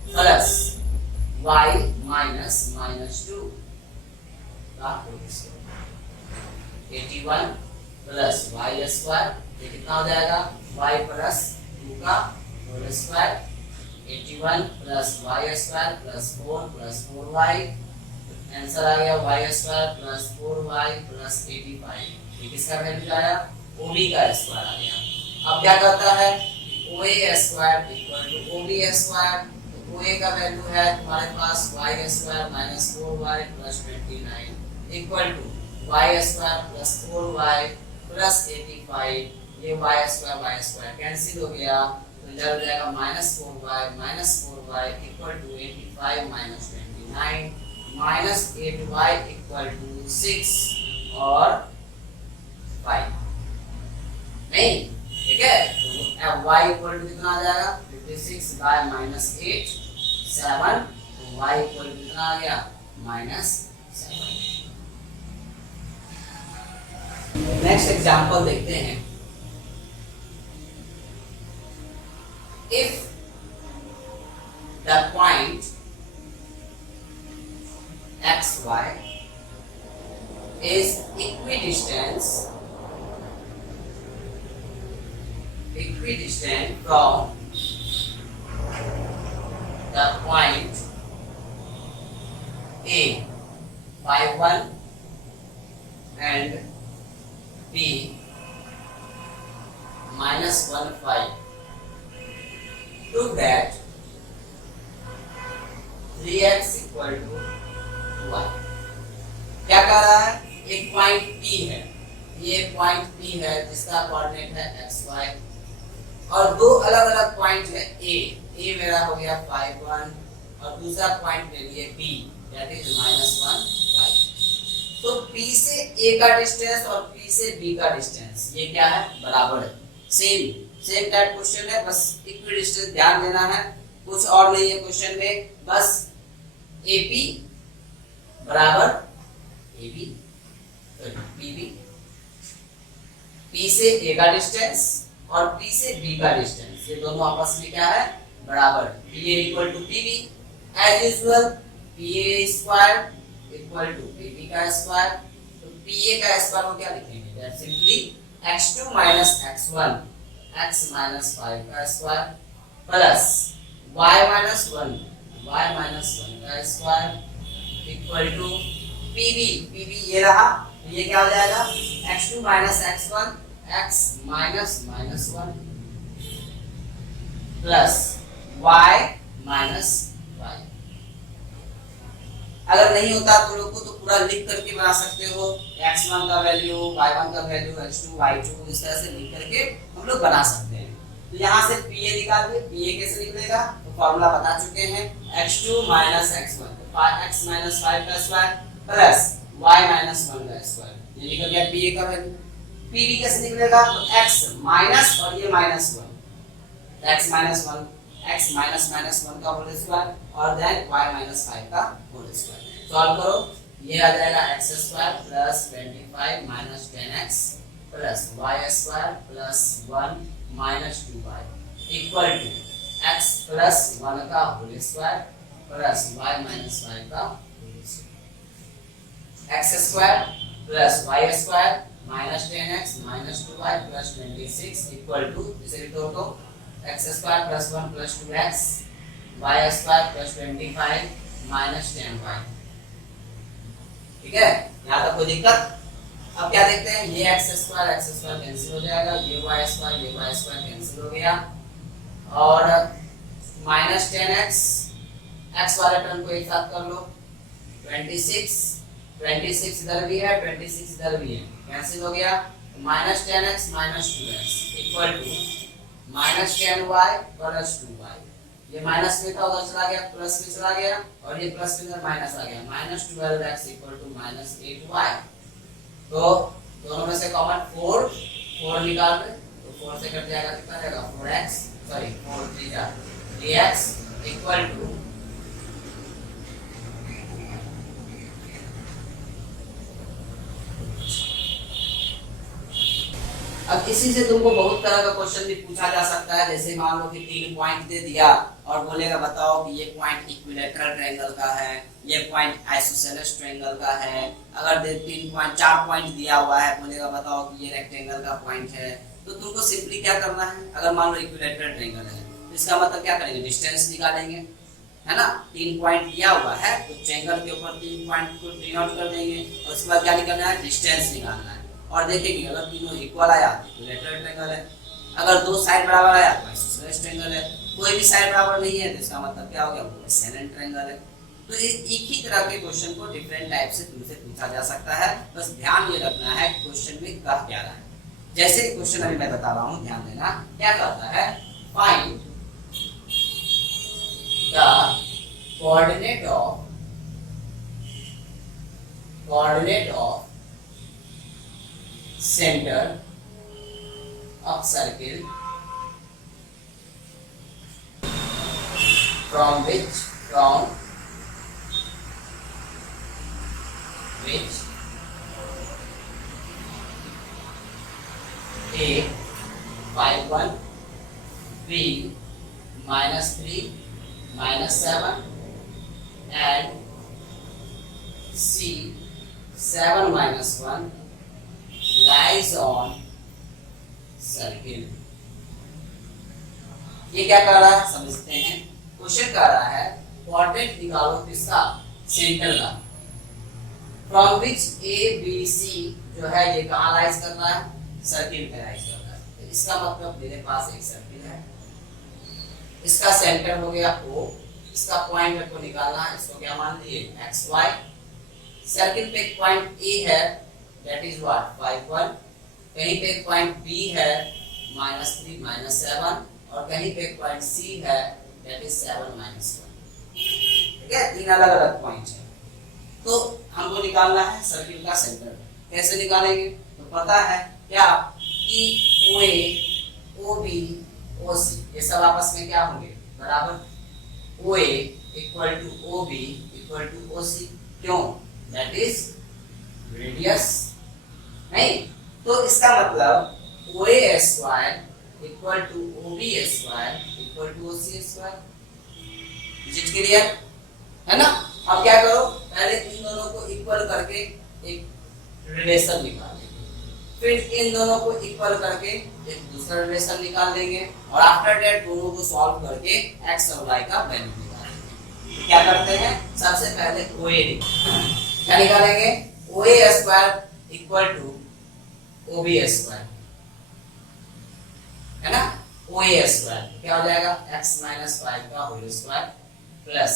प्लस y माइनस -2 का whole square. 81 plus y square, ये कितना हो जाएगा y प्लस 2 का whole square. 81 plus y square plus 4 plus 4y, answer आ गया y square plus 4y plus 85। ये किसका वैल्यू आया, OB का स्क्वायर आ गया। अब क्या करता है, OA square equal to OB square, तो OA का वैल्यू है तुम्हारे पास y square minus 4y plus 29 equal to y square plus 4y plus 85। ये y स्क्वायर कैंसिल हो गया, तो इधर हो जाएगा -4y equal to 85 minus 29 minus 8y equal to 6 और 5 नहीं, ठीक है। तो अब y इक्वल टू कितना आ जाएगा 56 बाय -8 7, तो y इक्वल टू कितना आ गया -7। नेक्स्ट एग्जांपल देखते हैं। If the point xy is equidistant from the point A 5 1 and B -1 5, to that 3x equal to 1। क्या कह रहा है, एक पॉइंट P है, ये पॉइंट P है जिसका कोऑर्डिनेट है xy, और दो अलग अलग पॉइंट है A मेरा हो गया 5 1 और दूसरा पॉइंट ले लिए B दैट इज -1 5। तो P से A का डिस्टेंस और P से B का डिस्टेंस ये क्या है, बराबर है। सेम टाइप क्वेश्चन है, बस इक्विडिस्टेंस ध्यान देना है, कुछ और नहीं है क्वेश्चन में, बस AP बराबर AB BB, P से A का डिस्टेंस और P से B का डिस्टेंस, ये दोनों आपस में क्या है, बराबर। PA equal to PB as usual, PA square equal to PB का स्क्वायर, तो PA का स्क्वायर को क्या लिखेंगे, that simply x2 minus x1 x minus 5 का स्क्वायर प्लस y माइनस 1 का स्क्वायर इक्वल टू PB ये रहा, ये क्या हो जाएगा x2 minus x1 x minus -1 plus y minus 5। अगर नहीं होता तो लोग को तो पूरा लिख करके बना सकते हो, x1 का वैल्यू y1 का वैल्यू x2 y2 इस तरह से लिख करके हम लोग बना सकते हैं। तो यहाँ से PA निकाल दे, PA कैसे निकलेगा, तो फॉर्मूला बता चुके हैं, x2 minus x1 x minus 5 का स्क्वायर प्लस y माइनस 1 का स्क्वायर, ये निकल गया PA का वैल्यू। PB कैसे निकलेगा, तो x माइनस और ये -1 x माइनस 1 x माइनस -1 का होल स्क्वायर और देन y माइनस 5 का होल स्क्वायर। सॉल्व करो, ये आ जाएगा x square plus 25 minus 10x plus y square plus 1 minus 2y equal to x plus 1 का whole square plus y minus 5 का whole square. x square plus y square minus 10x minus 2y plus 26 equal to, इसे लिखो तो x square plus 1 plus 2x y square plus 25 minus 10y। ठीक है, यहाँ तक कोई दिक्कत। अब क्या देखते हैं, ये x स्क्वायर कैंसिल हो जाएगा, ये y स्क्वायर कैंसिल हो गया और माइनस 10x x वाले टर्म को एक साथ कर लो, 26 इधर भी है 26 इधर भी है, कैंसिल हो गया, minus 10x minus 2x equal to minus 10y plus 2y। ये माइनस में था उधर चला गया, प्लस में चला गया और ये प्लस में इधर माइनस आ गया, minus 12x equal to minus 8y। तो दोनों में से कॉमन 4 निकाल दे, तो 4 से कट जाएगा, कितना रहेगा 4x, sorry 4 3x equal to अब इसी से तुमको बहुत तरह का क्वेश्चन भी पूछा जा सकता है, जैसे मान लो कि 3 पॉइंट दे दिया और बोलेगा बताओ कि ये पॉइंट इक्विलैटरल ट्रायंगल का है, ये पॉइंट आइसोसेलेस ट्रायंगल का है। अगर दे 3 पॉइंट 4 पॉइंट दिया हुआ है, बोलेगा बताओ कि ये रेक्टेंगल का पॉइंट है, तो तुमको सिंपली क्या करना है, अगर मान लो इक्विलैटरल ट्रायंगल है तो इसका मतलब क्या करेंगे, डिस्टेंस निकालेंगे, है ना। 3 पॉइंट दिया हुआ है तो ट्रायंगल के ऊपर 3 पॉइंट को डिनोट कर देंगे और उसके बाद क्या निकालना है, डिस्टेंस निकालना है। और देखेंगे अगर तीनों इक्वल आया तो इक्विलैटरल ट्रायंगल है, अगर दो साइड बराबर आया तो आइसोसेलेस ट्रायंगल है, कोई भी साइड बराबर नहीं है तो इसका मतलब क्या हो गया, वो सेलेंट ट्रायंगल है। तो एक ही तरह के क्वेश्चन को डिफरेंट टाइप से तुमसे पूछा जा सकता है, बस ध्यान ये रखना है क्वेश्चन में कह क्या रहा है। जैसे क्वेश्चन अभी मैं बता रहा हूँ, ध्यान देना, क्या कहता है, find the coordinate of center of circle from which a 5 1 b -3 -7 and c 7 -1 lies on circle. ये क्या कर रहा है समझते हैं। क्वेश्चन कर रहा है कोऑर्डिनेट निकालो किसका, सेंटर का, फ्रॉम विच ए बी सी जो है ये कहां लाइज कर रहा है, सर्किल पे लाइज कर रहा है। तो इसका मतलब मेरे पास एक सर्किल है, इसका सेंटर हो गया O, इसका पॉइंट मेरे को निकालना है, इसको क्या मान लिए एक्स वाई। सर्किल पे एक पॉइंट ए है दैट इज व्हाट 5 1, कहीं पे एक पॉइंट B है -3 -7 और कहीं पे एक पॉइंट C है दैट इज 7 -1। ठीक है, तीन अलग अलग पॉइंट है। तो हमको निकालना है सर्किल का सेंटर। कैसे निकालेंगे, तो पता है क्या कि OA OB OC ये सब आपस में क्या होंगे, बराबर। OA equal to OB equal to OC, क्यों, दैट इज रेडियस नहीं। तो इसका मतलब OA square equal to OB square equal to OC square. Is it clear, है ना। अब क्या करो, पहले इन दोनों को इक्वल करके एक रिलेशन निकाल लेंगे, फिर इन दोनों को इक्वल करके एक दूसरा रिलेशन निकाल देंगे और आफ्टर दैट दोनों को सॉल्व करके x और y का वैल्यू निकालेंगे। तो क्या करते हैं, सबसे पहले OA क्या निकालेंगे, OA square equal to OB square, है ना। OA स्क्वायर क्या हो जाएगा, x माइनस 5 का whole square plus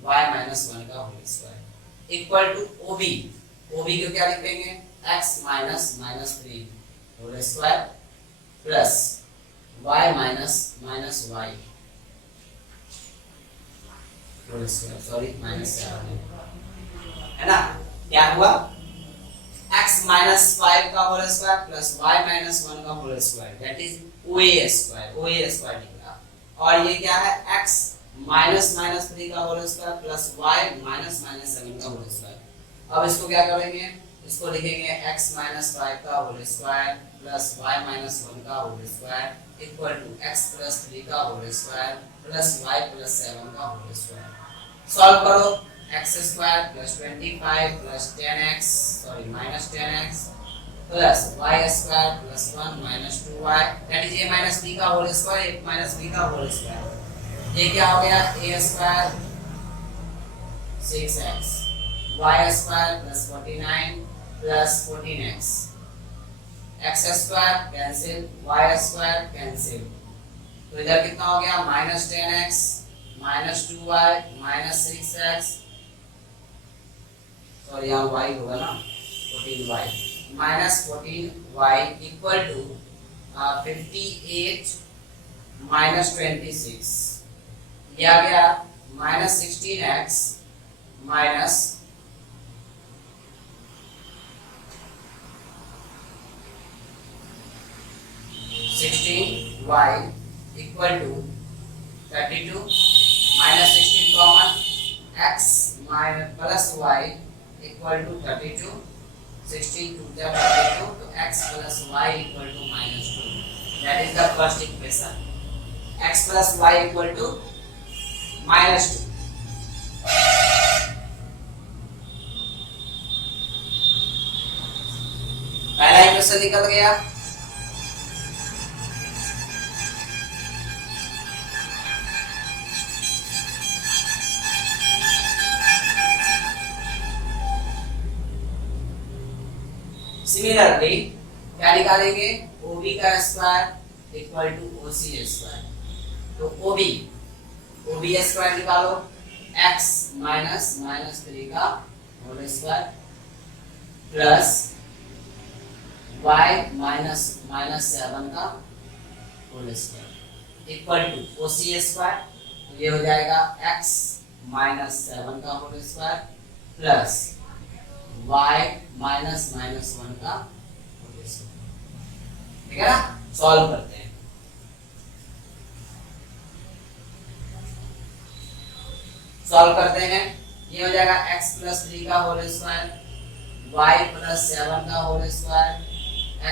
y minus 1 का whole square equal to OB। OB को क्या लिखेंगे, x minus -3 whole square plus y minus y whole square, sorry -7, है ना। क्या हुआ, x माइनस 5 का whole square plus y minus 1 का whole square that is OA square निकला। और ये क्या है, x माइनस -3 का whole square plus y minus 7 का होल स्क्वायर। अब इसको क्या करेंगे, इसको लिखेंगे x माइनस 5 का whole square plus y minus 1 का whole square equal to x plus 3 का whole square plus y plus 7 का होल स्क्वायर। सॉल्व करो, x square plus 25 plus 10x sorry minus 10x plus y square plus 1 minus 2y that is a minus b का whole square, a minus b का whole square. ये क्या हो गया, a square 6x y square plus 49 plus 14x x square cancel, y square cancel, तो इधर कितना हो गया minus 10x minus 2y minus 6x sorry यहाँ y होगा ना 14y minus 14y equal to 58 minus 26, ये आ गया minus 16x minus 16y equal to 32 minus 16 common x minus plus y equal to 32 16 two जा 42, तो x plus y equal to -2. That is the first equation. x plus y equal to -2. पहला equation निकल गया। Similarly क्या निकालेंगे, OB का square equal to OC square. तो OB square निकालो, x माइनस -3 का whole square plus y minus -7 का whole square equal to OC square. तो ये हो जाएगा x -7 का होल स्क्वायर प्लस y -1 का होल स्क्वायर। ठीक है ना, सॉल्व करते हैं। ये हो जाएगा x + 3 का होल स्क्वायर, y + 7 का होल स्क्वायर,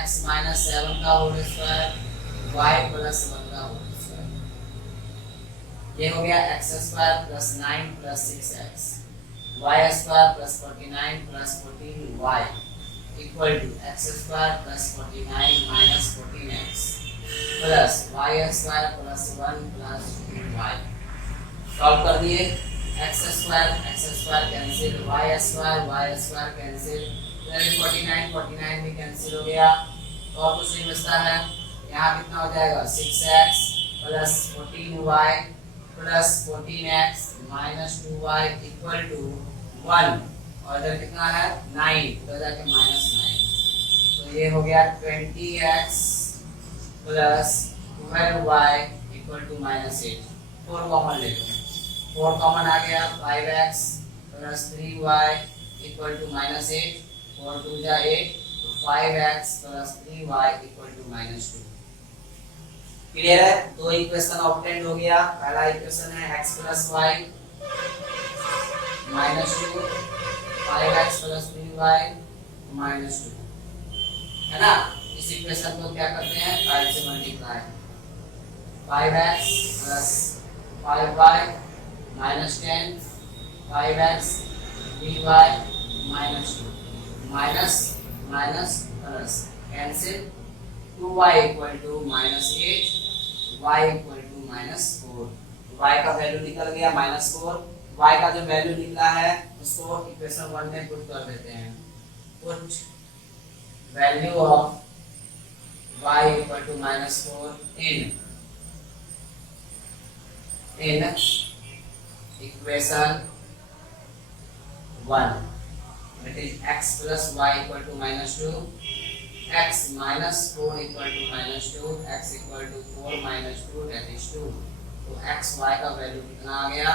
x - 7 का होल स्क्वायर, y + 1 का होल स्क्वायर। ये हो गया x² + 9 + 6x, y² + 49 + 14y equal to x² + 49 - 14x plus y² + 1 + 2y। Solve कर दिए, x² कैंसिल, y² कैंसिल, 49 भी कैंसिल हो गया। तो और कुछ नहीं बचता है। यहाँ कितना हो जाएगा, 6x + 14y + 14x - 2y equal to 1, और इधर कितना है 9, तो जाके -9। तो ये हो गया 20x + 12y equal to -8। 4 common ले लो, 4 कॉमन आ गया, 5x + 3y इक्वल टू -8, 4 × 2 = 8, तो 5x + 3y equal to -2। Clear है, दो इक्वेशन ऑब्टेन्ड हो गया। पहला इक्वेशन है x + y -2, 5x + 3y -2, है ना। इस इक्वेशन को क्या करते हैं, 5 से multiply, 5x + 5y -10, 5x 3y -2, minus minus plus cancel, 2y equal to -8, y equal to -4। y का वैल्यू निकल गया -4। y का जो वैल्यू निकला है उसको इक्वेशन 1 में पुट कर देते हैं। Put value of y equal to -4 in equation 1, that is x plus y equal to -2, x minus 4 equal to -2, x equal to 4 minus 2, that is 2। तो x y का वैल्यू कितना आ गया,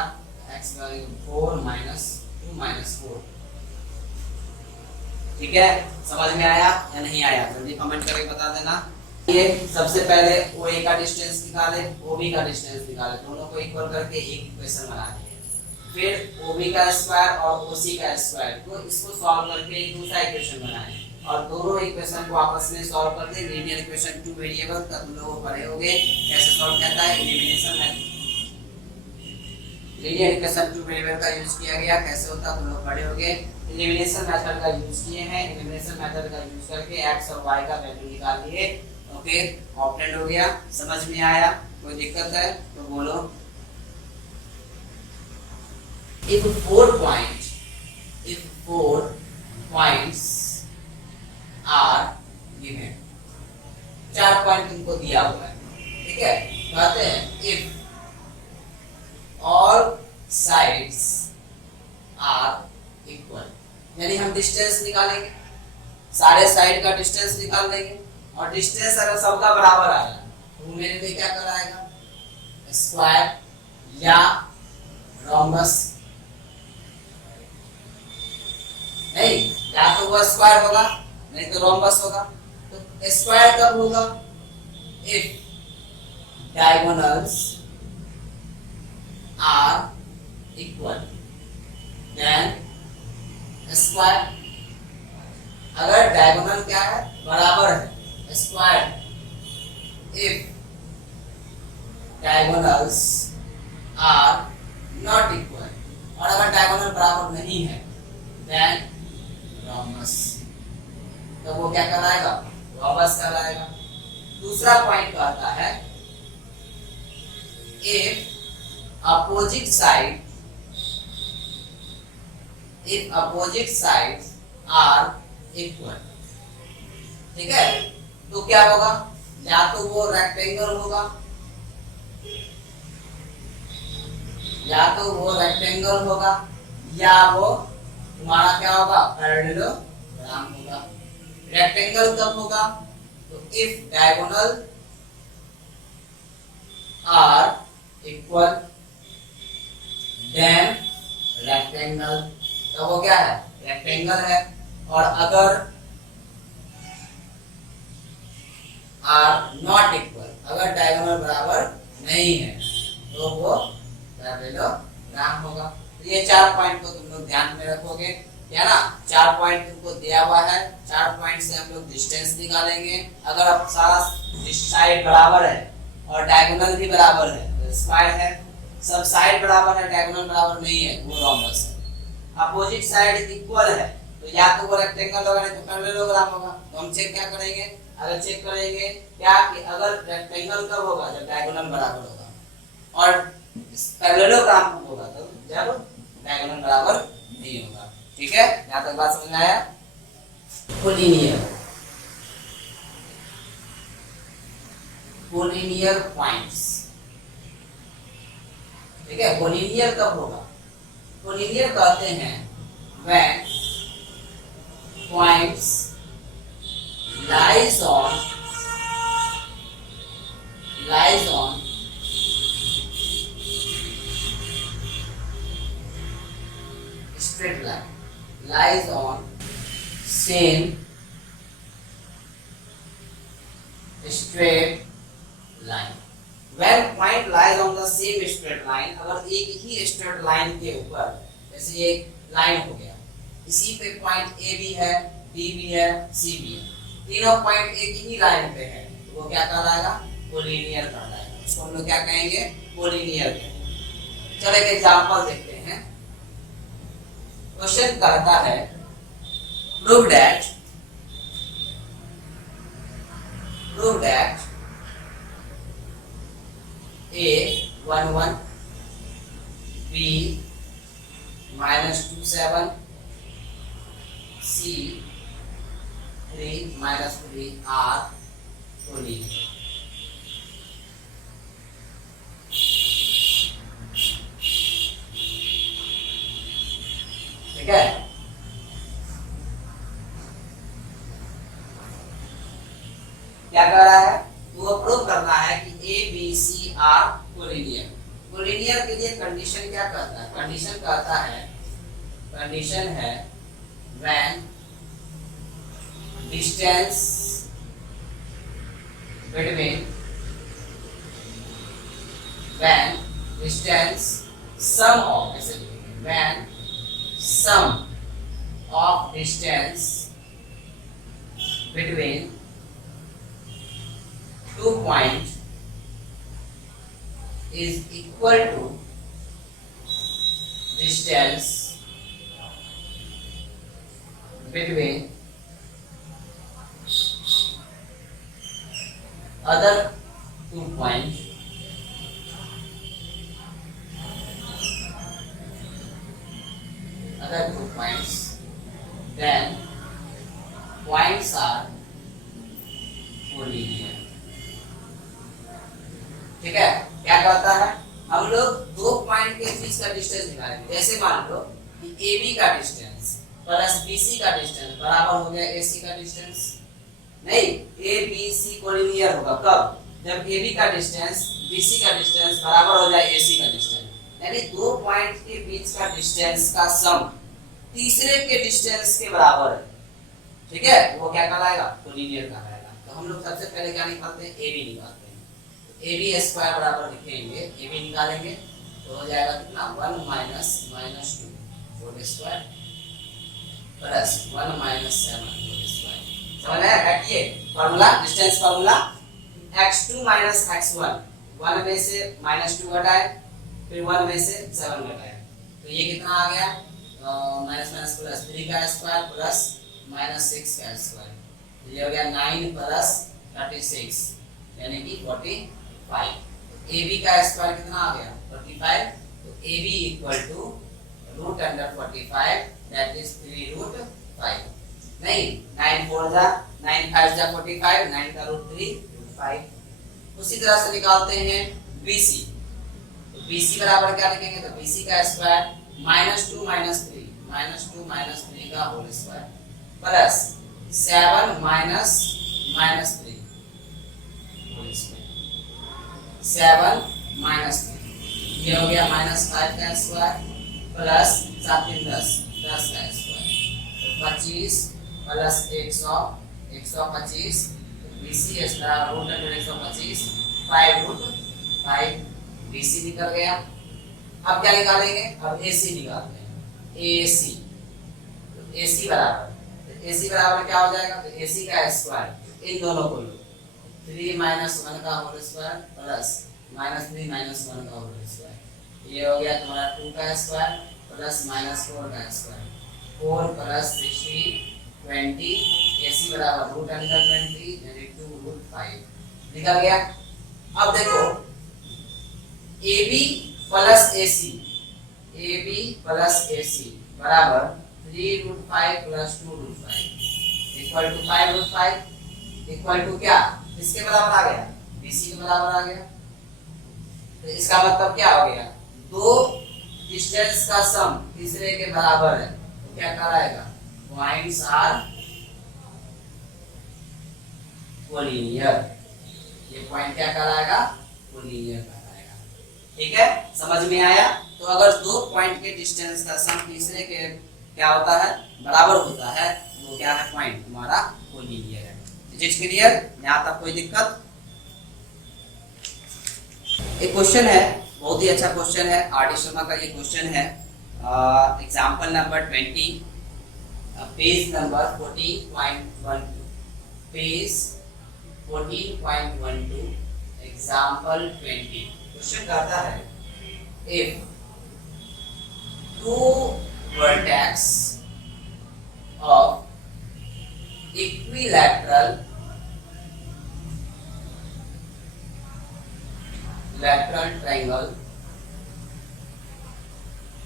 x वैल्यू 4 minus 2 minus 4। ठीक है, समझ में आया या नहीं आया, जल्दी कमेंट करके बता देना। ये सबसे पहले OA का डिस्टेंस निकाले, OB का डिस्टेंस निकाले, दोनों को इक्वल करके एक इक्वेशन बना दिए। फिर OB का स्क्वायर और OC का स्क्वायर, तो इसको सॉल्व करके एक दूसरा इक्वेशन बनाए और दोनों इक्वेशन को आपस में सॉल्व करते। लीनियर इक्वेशन 2 वेरिएबल का तुम लोग पढ़े होंगे कैसे सॉल्व करता है, elimination method. Linear equation 2 variable का यूज किया गया, कैसे होता है तुम लोग पढ़े होंगे। एलिमिनेशन मेथड का यूज किए हैं, एलिमिनेशन मेथड का यूज करके x और y का वैल्यू निकाल लिए। ओके, ऑब्टेंड हो गया, समझ में आया, कोई दिक्कत है तो बोलो। if 4 points are given, 4 point तुमको दिया हुआ है, ठीक है। कहते हैं if all sides are equal, यानी हम डिस्टेंस निकालेंगे, सारे साइड का डिस्टेंस निकाल देंगे और डिस्टेंस अगर सबका बराबर आ रहा है तो मेरे लिए क्या कराएगा, स्क्वायर या रोम्बस। नहीं, या तो वो स्क्वायर होगा नहीं तो रोम्बस होगा। तो स्क्वायर कब होगा, if diagonals are equal, then square. अगर डायगोनल क्या है, बराबर है, square, if diagonals are not equal, और अगर डायगोनल बराबर नहीं है देन रोम्बस, तो वो क्या कहलाएगा, रोम्बस कहलाएगा। दूसरा पॉइंट कहता है if opposite sides are equal, ठीक है, तो क्या होगा, या तो वो रेक्टेंगल होगा, या वो तुम्हारा क्या होगा, पैरेललोग्राम होगा। रेक्टेंगल कब होगा, तो if diagonal are equal then rectangle, तो वो क्या है, रेक्टेंगल है। और अगर आर नॉट इक्वल, अगर डायगोनल बराबर नहीं है, तो वो पैरेललोग्राम होगा। तो ये 4 पॉइंट को तुम लोग ध्यान में रखोगे, क्या ना, 4 पॉइंट तुमको दिया हुआ है, 4 पॉइंट से हम लोग डिस्टेंस निकालेंगे। अगर अब सारा साइड बराबर है और डायगोनल भी बराबर है तो स्क्वायर है, सब साइड बराबर है, डायगोनल बराबर नहीं है, वो रोम्बस है। अपोजिट साइड इक्वल है, तो या तो वो रेक्टेंगल होगा नहीं तो पैरेललोग्राम होगा। तो हम चेक क्या करेंगे, अगर चेक करेंगे क्या कि अगर रेक्टेंगल कब होगा, जब डायगोनल बराबर होगा, और पैरेललोग्राम कब होगा, तो जब डायगोनल बराबर नहीं होगा। ठीक है, यहाँ तक बात समझ में आया। कोलिनियर पॉइंट्स, ठीक है, कोलिनियर कब होगा, कोलिनियर कहते हैं when points lies on straight line, lies on same straight line। When point lies on the same straight line, अगर एक ही straight line के ऊपर, जैसे एक लाइन हो गया, इसी पे पॉइंट ए भी है, बी भी है, सी भी है, तीनों पॉइंट एक ही लाइन पे है, तो वो क्या कहलाएगा, कोलिनियर कहलाएगा। उसको हम लोग क्या कहेंगे, कोलिनियर कहेंगे। चलो एक एग्जांपल देखते हैं। क्वेश्चन कहता है prove that A11 B -27 C 3 -3 R collinear. ठीक है, क्या कर रहा है, वो प्रूव करना है कि A B C are collinear. Collinear के लिए कंडीशन क्या कहता है, कंडीशन कहता है, कंडीशन है when distance between, when distance sum of, ऐसे when sum of distance between two points is equal to distance between other two points then points are collinear. ठीक है, क्या कहता है, हम लोग दो पॉइंट के बीच का डिस्टेंस निकालेंगे। जैसे मान लो कि AB का डिस्टेंस प्लस BC का डिस्टेंस बराबर हो गया AC का डिस्टेंस। नहीं, ABC कोलिनियर होगा कब, जब AB का डिस्टेंस BC का डिस्टेंस बराबर हो जाए AC का डिस्टेंस, यानी दो पॉइंट के बीच का डिस्टेंस का सम तीसरे के डिस्टेंस के बराबर है। ठीक है, वो क्या कहलाएगा, कोलिनियर कहलाएगा। तो हम लोग सबसे पहले क्या निकालते हैं, AB निकालते हैं। तो AB स्क्वायर बराबर लिखेंगे, AB निकालेंगे तो हो जाएगा कितना, 1 - -2 होल स्क्वायर प्लस 1 - 7 होल समझ में आया? ये formula, distance formula x2 minus x1, 1 में से -2 घटाए, फिर 1 में से 7 घटाए, तो ये कितना आ गया? माइनस माइनस प्लस 3 का स्क्वायर प्लस -6 का स्क्वायर, तो ये हो गया 9 प्लस 36 यानी कि 45। AB का स्क्वायर कितना आ गया? 45। तो AB equal to root under 45 that is 3√5। नहीं, 9 4 जा 9 5 जा 45, 9 का रूट 3 रूट 5। उसी तरह से निकालते हैं BC। तो BC बराबर क्या लिखेंगे? तो BC का स्क्वायर -2 - 3 का whole square plus 7 minus -3 whole square, 7 -3, ये हो गया -5 का स्क्वायर प्लस 7 3 10 10 का स्क्वायर, तो 25 plus 100 125, BC square root under 125 5√5, BC निकल गया। अब क्या निकालेंगे? अब AC निकालते हैं। AC, तो AC बराबर, तो AC बराबर क्या हो जाएगा? तो AC का स्क्वायर इन दोनों को लो, 3 - 1 का होल स्क्वायर प्लस -3 - 1 का होल स्क्वायर, ये हो गया तुम्हारा 2 का स्क्वायर प्लस -4 का स्क्वायर, 4 प्लस 16 20, AC बराबर रूट अंडर 20 यानी 2√5 निकल गया। अब देखो AB plus AC, AB plus AC बराबर 3√5 plus 2√5 equal to 5√5 equal to क्या? किसके बराबर आ गया? BC के बराबर आ गया। तो इसका मतलब क्या हो गया? दो डिस्टेंस का सम तीसरे के बराबर है, तो क्या कहलाएगा? Points are collinear. ये पॉइंट क्या कहलाएगा? कोलिनियर कहलाएगा। ठीक है, समझ में आया? तो अगर दो पॉइंट के डिस्टेंस का सम तीसरे के क्या होता है? बराबर होता है, वो क्या है? पॉइंट तुम्हारा कोलिनियर है। Is it clear? यहाँ तक कोई दिक्कत? एक क्वेश्चन है, बहुत ही अच्छा क्वेश्चन है, आर.डी. शर्मा का ये क्वेश्चन है। Example number 20, page number 14.12, page 14.12, example 20। Question कहता है if two vertex of equilateral triangle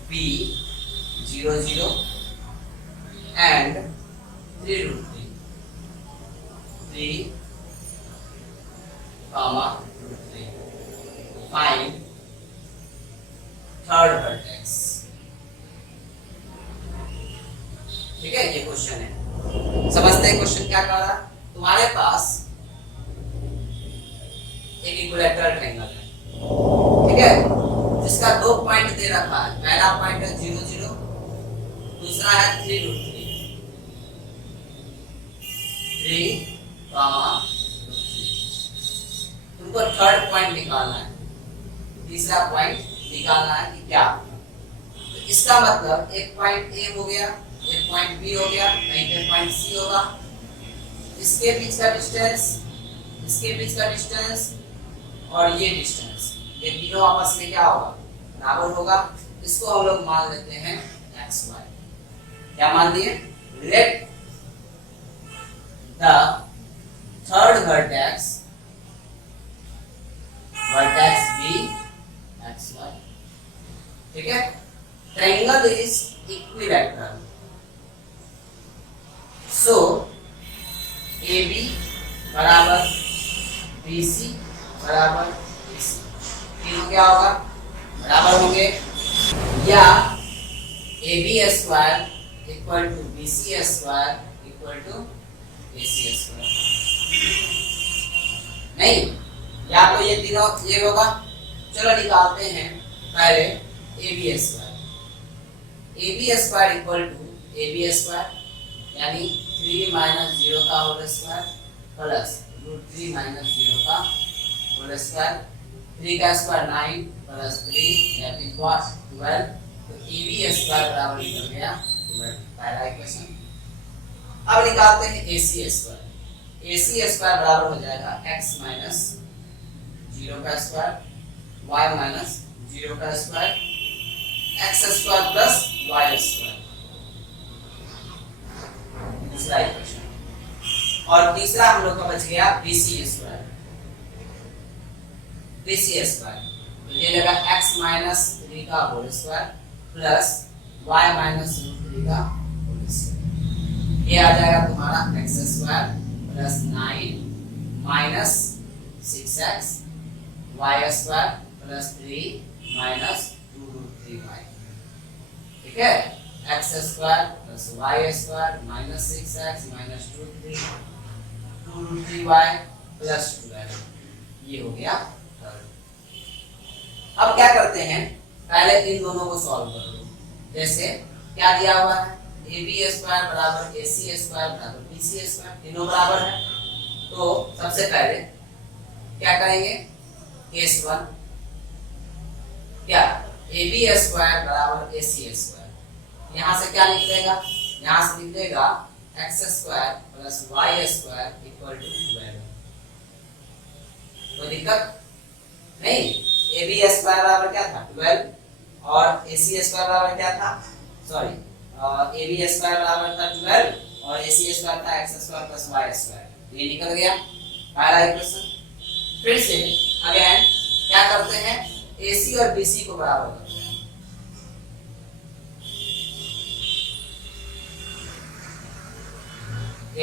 B 0 0 and 3√3 comma √3, find third vertex। ठीक है, ये क्वेश्चन है। समझते हैं क्वेश्चन क्या कह रहा? तुम्हारे पास एक इक्विलैटरल ट्रायंगल है, ठीक है, जिसका दो पॉइंट दे रखा है। पहला पॉइंट है 0 0, दूसरा है 3√3, 3 तुमको थर्ड पॉइंट निकालना है, तीसरा पॉइंट निकालना है कि क्या। तो इसका मतलब एक पॉइंट A हो गया, एक पॉइंट B हो गया, कहीं पे पॉइंट C होगा। इसके बीच का डिस्टेंस, इसके बीच का डिस्टेंस और ये डिस्टेंस, ये तीनों आपस में क्या होगा? बराबर होगा। इसको हम लोग मान लेते हैं xy। क्या मान दिए? Let the third vertex be xy। ठीक है, triangle is equilateral, so AB बराबर BC बराबर BC, तीनों क्या होगा? बराबर होंगे। या AB square equal to BC square equal to AC square. नहीं, या तो ये तीनों ये होगा। चलो निकालते हैं पहले AB square. AB square equal to AB square यानी 3 - 0 का होल स्क्वायर प्लस √3 - 0 का होल स्क्वायर, 3 का square 9 plus 3 that is what 12। तो AB स्क्वायर बराबर निकल गया 12, पहला इक्वेशन। अब निकालते हैं AC स्क्वायर। AC स्क्वायर बराबर हो जाएगा x माइनस 0 का स्क्वायर y माइनस 0 का square x square plus y square, दूसरा इक्वेशन। और तीसरा हम लोग का बच गया BC स्क्वायर। BC स्क्वायर तो ये लगा x माइनस 3 का whole square plus y minus 3 का होल स्क्वायर, ये आ जाएगा तुम्हारा x square plus 9 minus 6x y square plus 3 minus 2√3y, ठीक है। x square plus y square minus 6x minus 2√3y plus 12, ये हो गया। अब क्या करते हैं, पहले इन दोनों को सॉल्व कर लो। जैसे क्या दिया हुआ है, AB स्क्वायर बराबर AC स्क्वायर बराबर BC स्क्वायर, तीनों बराबर है। तो सबसे पहले क्या करेंगे, केस 1 क्या, AB स्क्वायर बराबर AC स्क्वायर, यहाँ से क्या निकलेगा, यहाँ से निकलेगा x square plus y square equal to 12। कोई दिक्कत नहीं। AB स्क्वायर बराबर क्या था 12 और AC स्क्वायर बराबर क्या था, सॉरी AB स्क्वायर बराबर था 12 और AC स्क्वायर था x square plus y square, ये निकल गया पहला इक्वेशन। फिर से अगेन क्या करते हैं, AC और BC को बराबर करते हैं।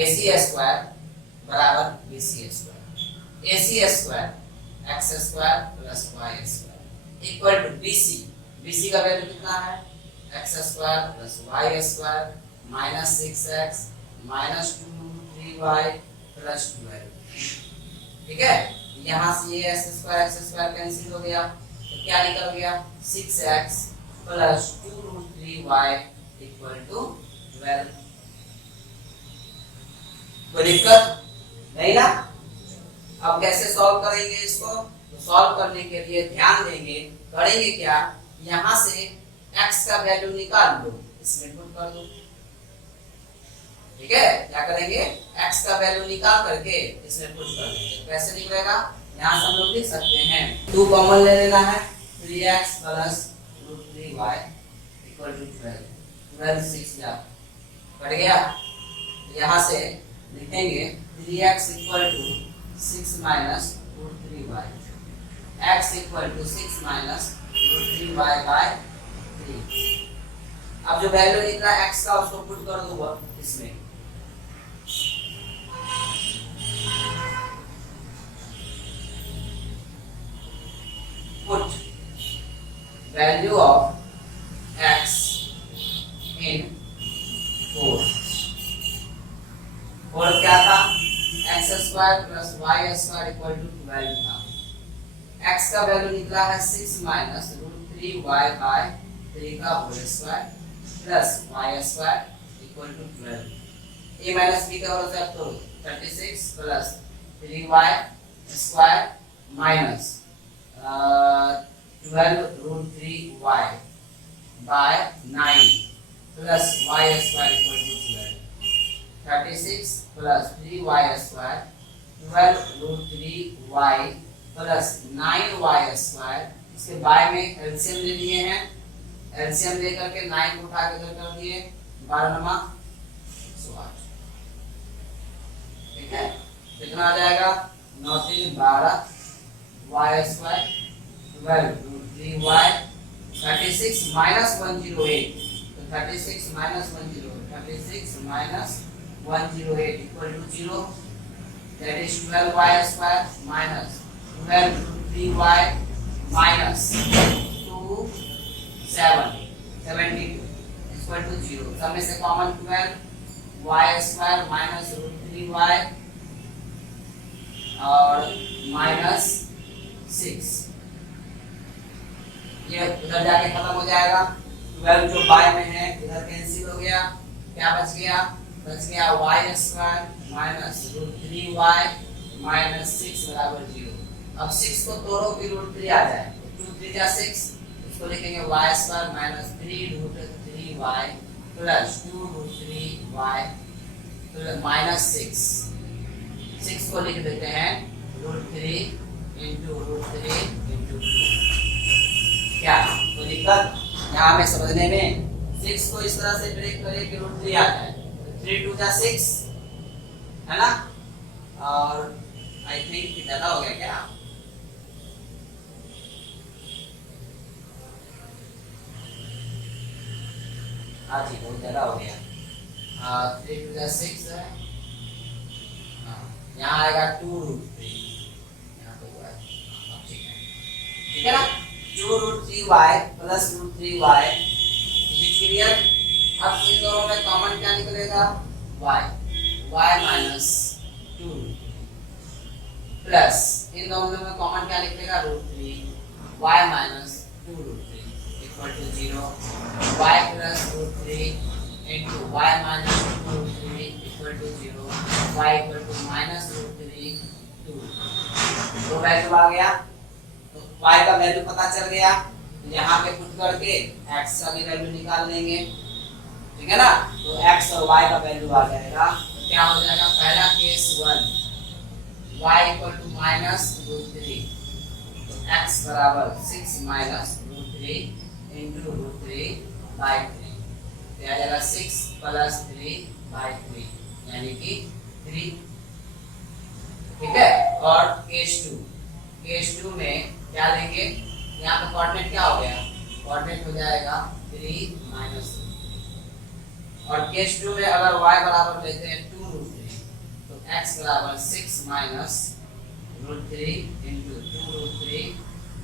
AC स्क्वायर बराबर BC square, AC square x square plus y square equal to BC का वैल्यू कितना है, x square plus y square minus 6x minus 2√3y plus 12, ठीक है। यहाँ से ये x स्क्वायर कैंसिल हो गया, तो क्या निकल गया 6x plus 2√3y equal to 12। कोई दिक्कत नहीं ना। अब कैसे सॉल्व करेंगे इसको, तो सॉल्व करने के लिए ध्यान देंगे, करेंगे क्या, यहाँ से x का वैल्यू निकाल लो, इसमें पुट कर दो, ठीक है। क्या करेंगे, x का वैल्यू निकाल करके इसमें पुट कर देंगे। कैसे निकलेगा, यहाँ से हम लोग लिख सकते हैं 2 कॉमन ले लेना है, 3x plus √3y equal to 12, 6 cut गया। यहाँ से लिखेंगे 3x equal to 6 minus √3y, x equal to 6 minus √3y by 3। अब जो वैल्यू निकला x का उसको पुट कर दो इसमें, put value of x in 4 क्या था, x square plus y square equal to 12 था। x का वैल्यू निकला है 6 माइनस √3y बाय 3 का whole square plus y square equal to 12। a minus b का होल स्क्वायर तो 36 plus 3y square minus 12√3y by 9 plus y square equal to 12। 36 plus 3y square 12√3y plus 9y square, इसके बाय में LCM ले लिए हैं, LCM लेकर के 9 को उठा के कर दिए 12 9 108, ठीक है। कितना आ जाएगा 9 3 12 y स्क्वायर 12√3y 36 माइनस 108, तो 36 minus 108, 36 minus 108 equal to 0, that is 12y square minus 12√3y minus 72 equal to 0। सब में से common 12y square minus √3y और minus 6, ये उधर जाके खत्म हो जाएगा। 12 जो बाय में है इधर कैंसिल हो गया, क्या बच गया y square minus √3y minus 6 बराबर 0। अब 6 को तोड़ो कि √3 आ जाए, 2 3 जा 6, इसको लिखेंगे y square minus 3√3y plus 2√3y plus minus 6, 6 को लिख देते हैं √3 इंटू √3 इंटू 2। क्या तो दिक्कत यहाँ में समझने में? 6 को इस तरह से ब्रेक करें कि √3 आ जाए, 3 2 जा 6 है ना, और आई थिंक ज्यादा हो गया क्या? हाँ जी बहुत ज्यादा हो गया। 3 2 जा 6 है, यहाँ आएगा 2√3, यहाँ पे हुआ है, ठीक है ना, 2√3y प्लस √3y क्लियर। अब इन दोनों में कॉमन क्या निकलेगा? y माइनस 2 प्लस इन दोनों में कॉमन क्या निकलेगा? √3 y minus 2√3 equal to 0, y plus √3 into y minus 2√3 equal to 0, y equal to minus √3 2। तो वैल्यू आ गया, तो y का वैल्यू पता चल गया, यहाँ पे पुट करके x का भी वैल्यू निकाल लेंगे, ठीक है ना। तो x और y का वैल्यू आ जाएगा, तो क्या हो जाएगा? पहला case 1 y equal to minus √3, तो x बराबर 6 माइनस √3 इंटू √3 बाई 3, तो आ जाएगा 6 प्लस 3 बाई 3 यानी कि 3, ठीक है। और केस 2 में क्या लेंगे? यहाँ पे कोऑर्डिनेट क्या हो गया? कोऑर्डिनेट हो जाएगा 3 माइनस, और केस 2 में अगर y बराबर लेते हैं 2√3 तो x बराबर 6 माइनस √3 इंटू 2√3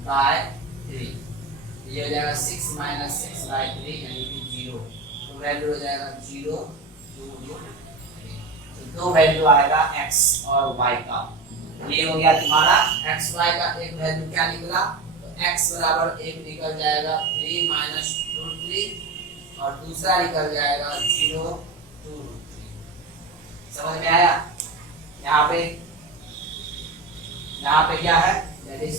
बाय 3, ये हो जाएगा 6 माइनस 6 बाय 3 यानी कि 0, तो वैल्यू हो जाएगा 0 2√3। तो दो वैल्यू आएगा x और y का। ये हो गया तुम्हारा x y का एक वैल्यू क्या निकला? तो x बराबर एक निकल जाएगा 3 माइनस √3 और दूसरा निकल जाएगा 0 2√3। समझ में आया? यहाँ पे क्या है? दैट इज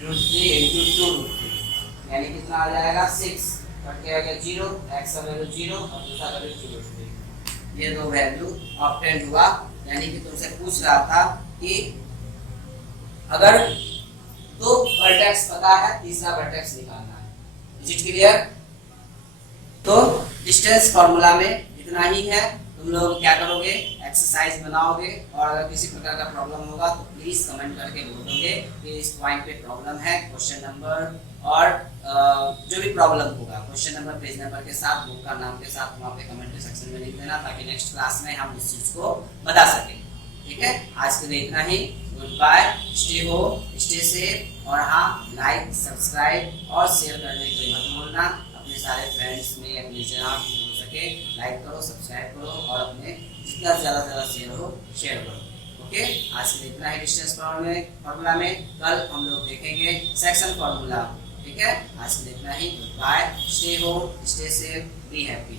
√3 इंटू 2√3 यानी कितना आ जाएगा? 6 कट के आ गया 0, x का वैल्यू 0 और दूसरा वैल्यू 2√3। ये दो वैल्यू ऑब्टेन हुआ, यानी कि तुमसे पूछ रहा था कि अगर दो वर्टेक्स पता है, तीसरा वर्टेक्स निकालना है। Is it clear? तो डिस्टेंस फार्मूला में इतना ही है। तुम लोग क्या करोगे? एक्सरसाइज बनाओगे, और अगर किसी प्रकार का प्रॉब्लम होगा तो प्लीज कमेंट करके बोलोगे कि इस पॉइंट पे प्रॉब्लम है, क्वेश्चन नंबर और जो भी प्रॉब्लम होगा क्वेश्चन नंबर पेज नंबर के साथ, बुक का नाम के साथ वहाँ पे कमेंट सेक्शन में लिख देना, ताकि नेक्स्ट क्लास में हम उस चीज को बता सकें। ठीक है, आज के लिए इतना ही। Good bye, stay home, stay safe, और हाँ लाइक सब्सक्राइब और शेयर करने के लिए मत भूलना। अपने सारे फ्रेंड्स में अपने जहाँ भी हो सके लाइक करो, सब्सक्राइब करो, और अपने जितना ज़्यादा शेयर करो। ओके, आज के लिए इतना ही डिस्टेंस फार्मूला में। कल हम लोग देखेंगे सेक्शन फार्मूला। ठीक है, आज के लिए इतना ही। Good bye, stay home, stay safe, be happy.